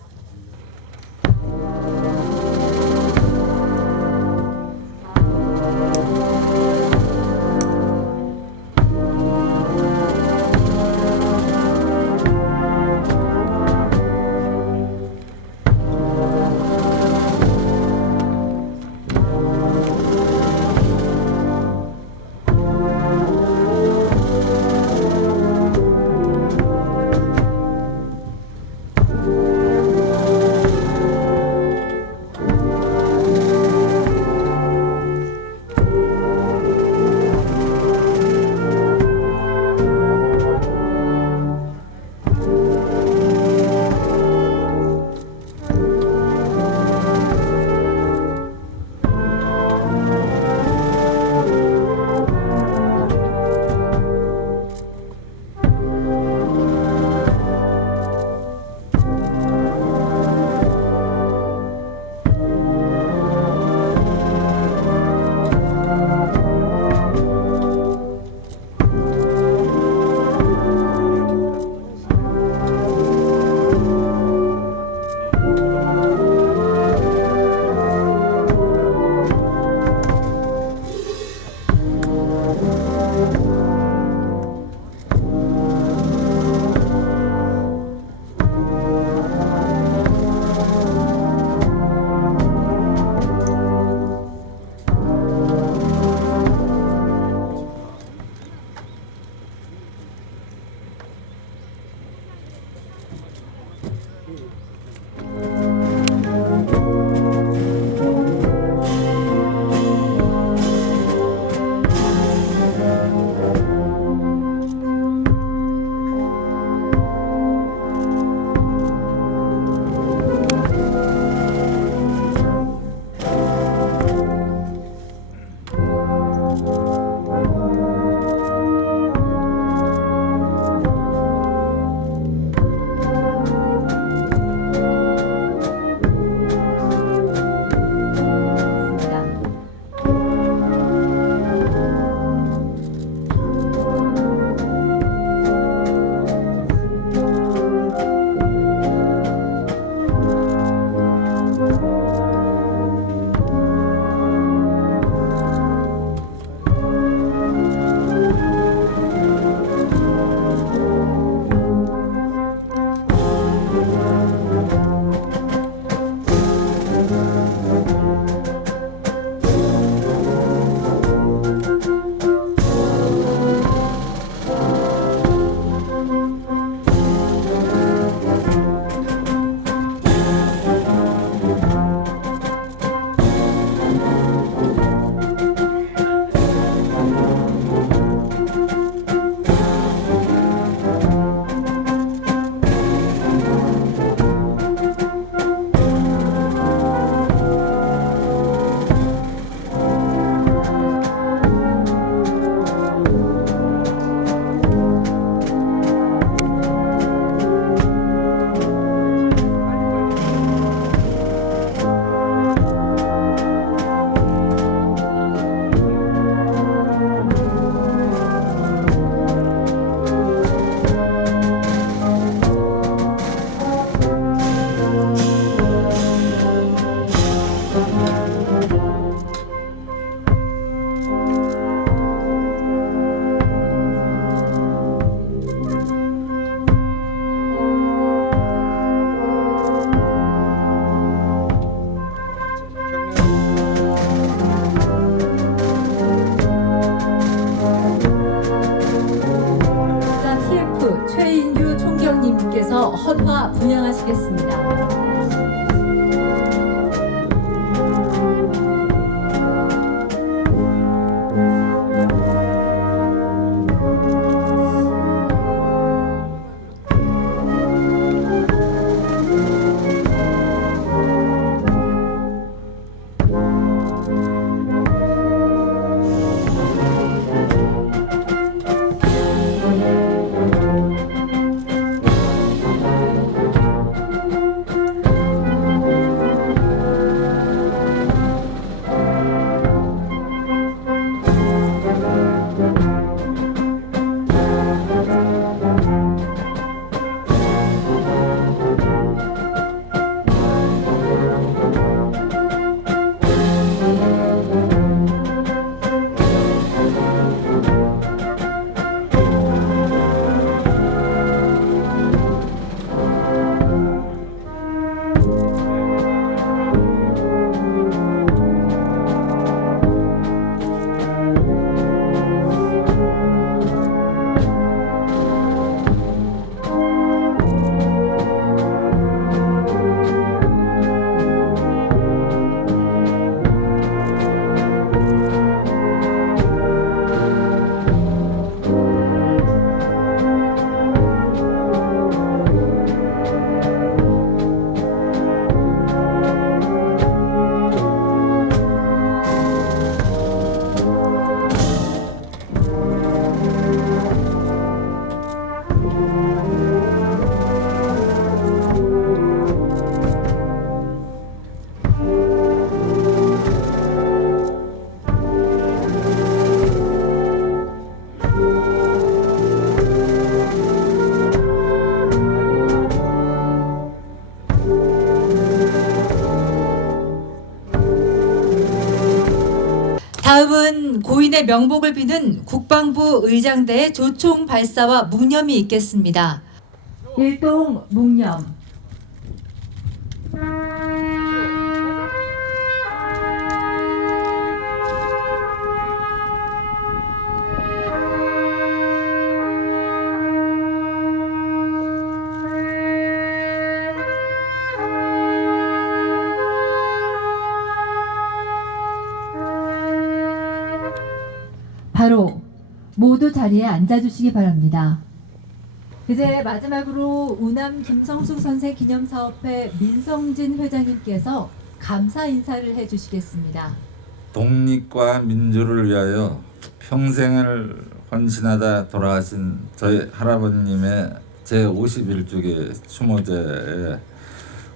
헌화 분양하시겠습니다. 다음은 고인의 명복을 비는 국방부 의장대의 조총 발사와 묵념이 있겠습니다. 일동 묵념. 바로 모두 자리에 앉아주시기 바랍니다. 이제 마지막으로 우남 김성숙 선생 기념사업회 민성진 회장님께서 감사 인사를 해주시겠습니다. 독립과 민주를 위하여 평생을 헌신하다 돌아가신 저희 할아버님의 제51주기 추모제에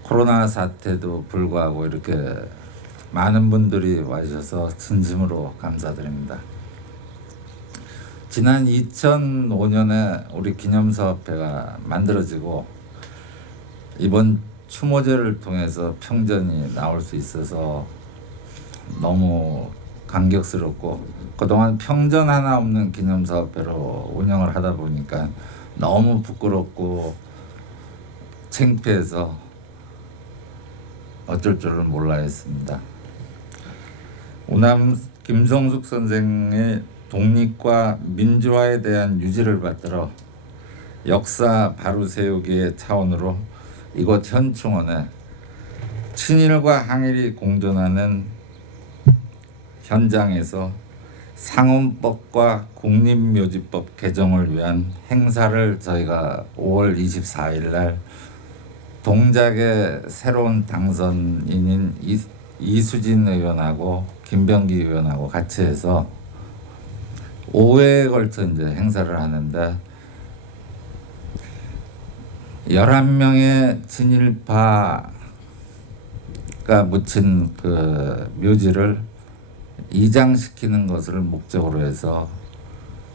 코로나 사태도 불구하고 이렇게 많은 분들이 와주셔서 진심으로 감사드립니다. 지난 2005년에 우리 기념사업회가 만들어지고 이번 추모제를 통해서 평전이 나올 수 있어서 너무 감격스럽고, 그동안 평전 하나 없는 기념사업회로 운영을 하다 보니까 너무 부끄럽고 창피해서 어쩔 줄을 몰라 했습니다. 우남 김성숙 선생의 독립과 민주화에 대한 유지를 받들어 역사 바로 세우기의 차원으로 이곳 현충원에 친일과 항일이 공존하는 현장에서 상원법과 국립묘지법 개정을 위한 행사를 저희가 5월 24일 날 동작의 새로운 당선인인 이수진 의원하고 김병기 의원하고 같이 해서 5회에 걸쳐 이제 행사를 하는데 11명의 친일파가 묻힌 그 묘지를 이장시키는 것을 목적으로 해서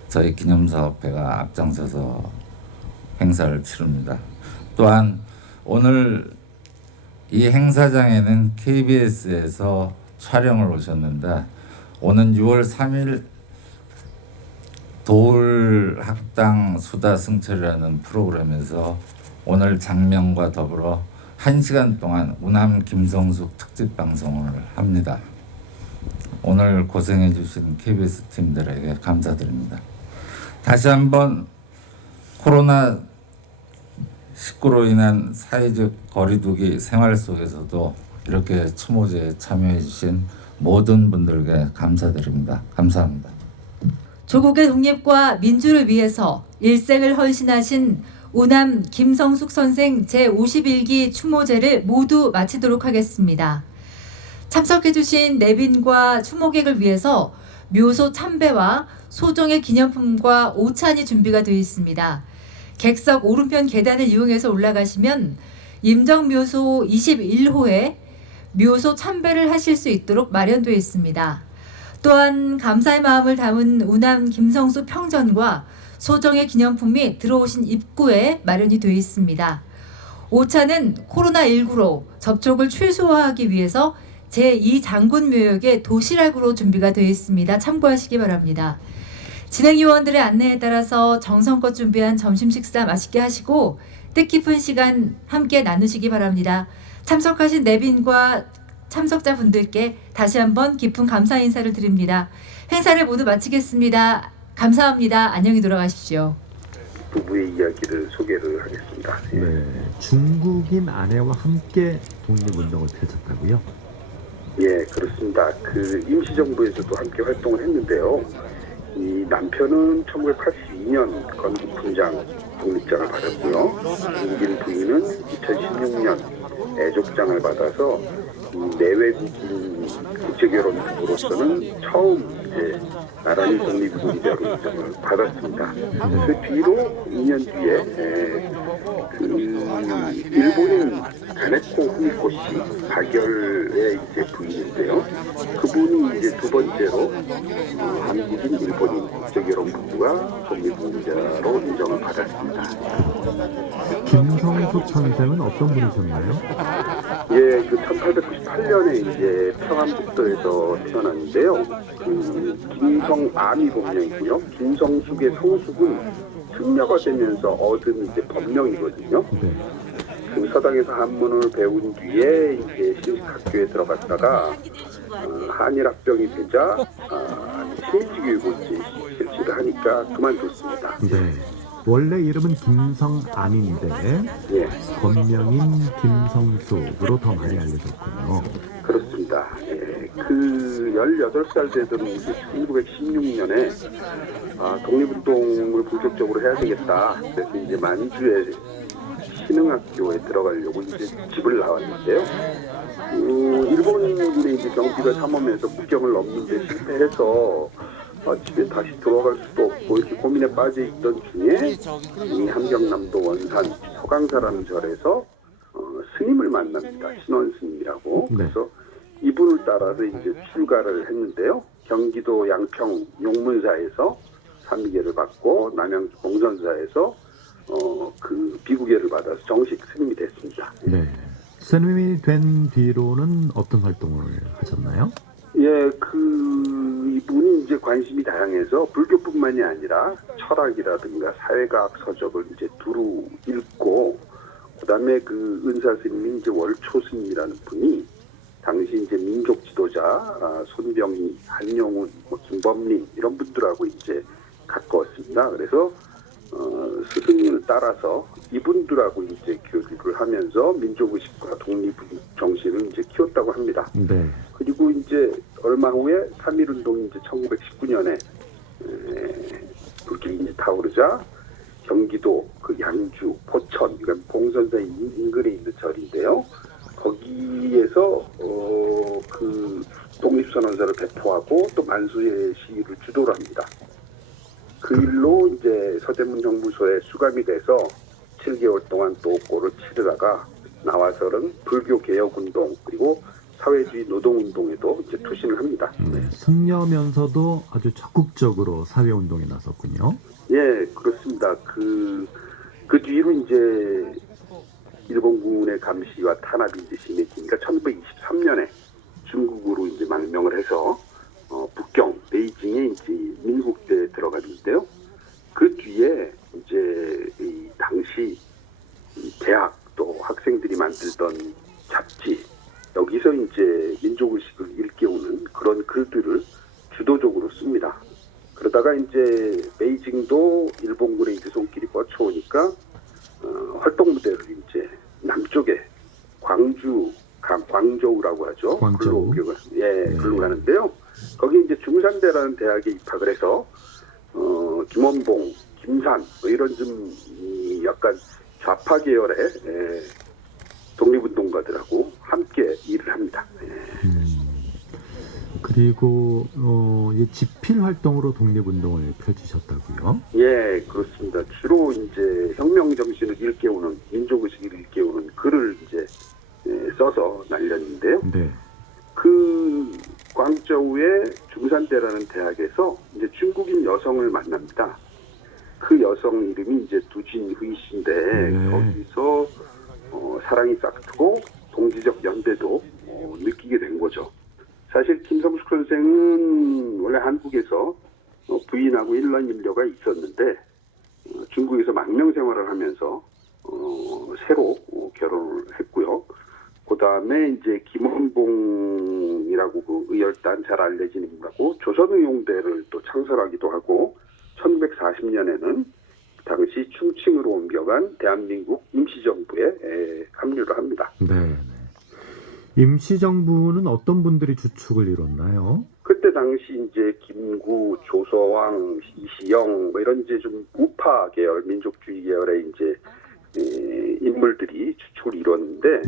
저희 기념사업회가 앞장서서 행사를 치릅니다. 또한 오늘 이 행사장에는 KBS에서 촬영을 오셨는데 오는 6월 3일 도울학당 수다 승철이라는 프로그램에서 오늘 장면과 더불어 1시간 동안 우남 김성숙 특집 방송을 합니다. 오늘 고생해 주신 KBS 팀들에게 감사드립니다. 다시 한번 코로나19로 인한 사회적 거리두기 생활 속에서도 이렇게 추모제에 참여해 주신 모든 분들께 감사드립니다. 감사합니다. 조국의 독립과 민주를 위해서 일생을 헌신하신 우남 김성숙 선생 제51기 추모제를 모두 마치도록 하겠습니다. 참석해주신 내빈과 추모객을 위해서 묘소 참배와 소정의 기념품과 오찬이 준비가 되어 있습니다. 객석 오른편 계단을 이용해서 올라가시면 임정묘소 21호에 묘소 참배를 하실 수 있도록 마련되어 있습니다. 또한 감사의 마음을 담은 우남 김성숙 평전과 소정의 기념품이 들어오신 입구에 마련이 되어 있습니다. 오차는 코로나19로 접촉을 최소화하기 위해서 제2장군묘역의 도시락으로 준비가 되어 있습니다. 참고하시기 바랍니다. 진행요원들의 안내에 따라서 정성껏 준비한 점심 식사 맛있게 하시고 뜻깊은 시간 함께 나누시기 바랍니다. 참석하신 내빈과 참석자분들께 다시 한번 깊은 감사 인사를 드립니다. 행사를 모두 마치겠습니다. 감사합니다. 안녕히 돌아가십시오. 부부의 이야기를 소개를 하겠습니다. 네, 중국인 아내와 함께 독립운동을 펼쳤다고요? 예, 그렇습니다. 그 임시정부에서도 함께 활동을 했는데요. 이 남편은 1982년 건국훈장 독립장을 받았고요. 중국인 부인은 2016년 애족장을 받아서 내외국인 국제결혼 부부로서는 처음 이제 나란히 독립군자로 인정을 받았습니다. 그 뒤로 2년 뒤에 일본인 가네코 후미코 씨 가결의 이제 부인인데요. 그분이 이제 두 번째로 한국인 일본인 국제결혼 부부가 독립군자로 인정을 받았습니다. 김성숙 선생은 어떤 분이셨나요? 예, 그 1898년에 이제 평안북도에서 태어났는데요. 그 김성암이 본명이고요. 김성숙의 성숙은 승려가 되면서 얻은 이제 법명이거든요. 그 서당에서 한문을 배운 뒤에 이제 신식학교에 들어갔다가 한일합병이 되자 신지교육을 실시를 하니까 그만뒀습니다. 네. 원래 이름은 김성암인데 예. 본명인 김성숙으로 더 많이 알려졌군요. 그렇습니다. 예. 그 18살 되던 1916년에 독립운동을 본격적으로 해야 되겠다. 그래서 이제 만주에 신흥학교에 들어가려고 이제 집을 나왔는데요. 일본군의 이제 경비가 참험해서 국경을 넘는데 실패해서 집에 다시 들어갈 수도 없고 이렇게 고민에 빠져 있던 중에 이 함경남도 원산 서강사라는 절에서 스님을 만납니다. 신원 스님이라고. 그래서 이분을 따라서 이제 출가를 했는데요. 경기도 양평 용문사에서 삼위계를 받고 남양주 봉선사에서 그 비구계를 받아서 정식 스님이 됐습니다. 네. 스님이 된 뒤로는 어떤 활동을 하셨나요? 예, 이분이 이제 관심이 다양해서 불교뿐만이 아니라 철학이라든가 사회과학 서적을 이제 두루 읽고, 그 다음에 그 은사 스님이 이제 월초 스님이라는 분이 당시 이제 민족 지도자 손병희, 한용운, 김범림 이런 분들하고 이제 가까웠습니다. 그래서 스승님을 따라서 이분들하고 이제 교류를 하면서 민족의식과 독립 정신을 이제 키웠다고 합니다. 네. 그리고 이제 얼마 후에 3.1운동이 이제 1919년에 불길이 이제 타오르자 경기도 그 양주, 포천, 그러니까 봉선사 인근에 있는 절인데요. 거기에서 그 독립선언서를 배포하고 또 만수의 시위를 주도를 합니다. 그 일로 이제 서대문 형무소에 수감이 돼서 7개월 동안 또 옥고를 치르다가 나와서는 불교 개혁운동 그리고 사회주의 노동운동에도 이제 투신을 합니다. 네. 승려면서도 아주 적극적으로 사회운동에 나섰군요. 예, 그렇습니다. 그 뒤로 이제 일본군의 감시와 탄압이 이제 심해지니까 1923년에 중국으로 이제 망명을 해서 북경 베이징에 이제 민국대에 들어갔는데요. 그 뒤에 이제 이 당시 대학 또 학생들이 만들던 잡지 여기서 이제 민족의식을 일깨우는 그런 글들을 주도적으로 씁니다. 그러다가 이제 베이징도 일본군의 이제 손길이 뻗쳐오니까 활동 무대를 이제 남쪽에 광저우라고 하죠. 광저우. 글로 가는데요. 거기 이제 중산대라는 대학에 입학을 해서 김원봉, 김산 뭐 이런 좀 약간 좌파 계열의 독립운동가들하고 함께 일을 합니다. 그리고 집필 활동으로 독립운동을 펼치셨다고요? 예, 그렇습니다. 주로 이제 혁명 정신을 일깨우는 민족의식을 일깨우는 글을 이제 써서 날렸는데요. 네. 그 광저우의 중산대라는 대학에서 이제 중국인 여성을 만납니다. 그 여성 이름이 이제 두진휘 씨인데 거기서 사랑이 싹트고 동지적 연대도 느끼게 된 거죠. 사실 김성숙 선생은 원래 한국에서 부인하고 일남 일녀가 있었는데 중국에서 망명 생활을 하면서 새로 결혼을 했고요. 그 다음에 이제 김원봉이라고 그 의열단 잘 알려진 인물하고 조선의용대를 또 창설하기도 하고 1940년에는 당시 충칭으로 옮겨간 대한민국 임시정부에 합류를 합니다. 네. 임시정부는 어떤 분들이 주축을 이뤘나요? 그때 당시 이제 김구, 조서왕, 이시영 뭐 이런 이제 좀 우파 계열, 민족주의 계열의 이제 인물들이 주축을 이뤘는데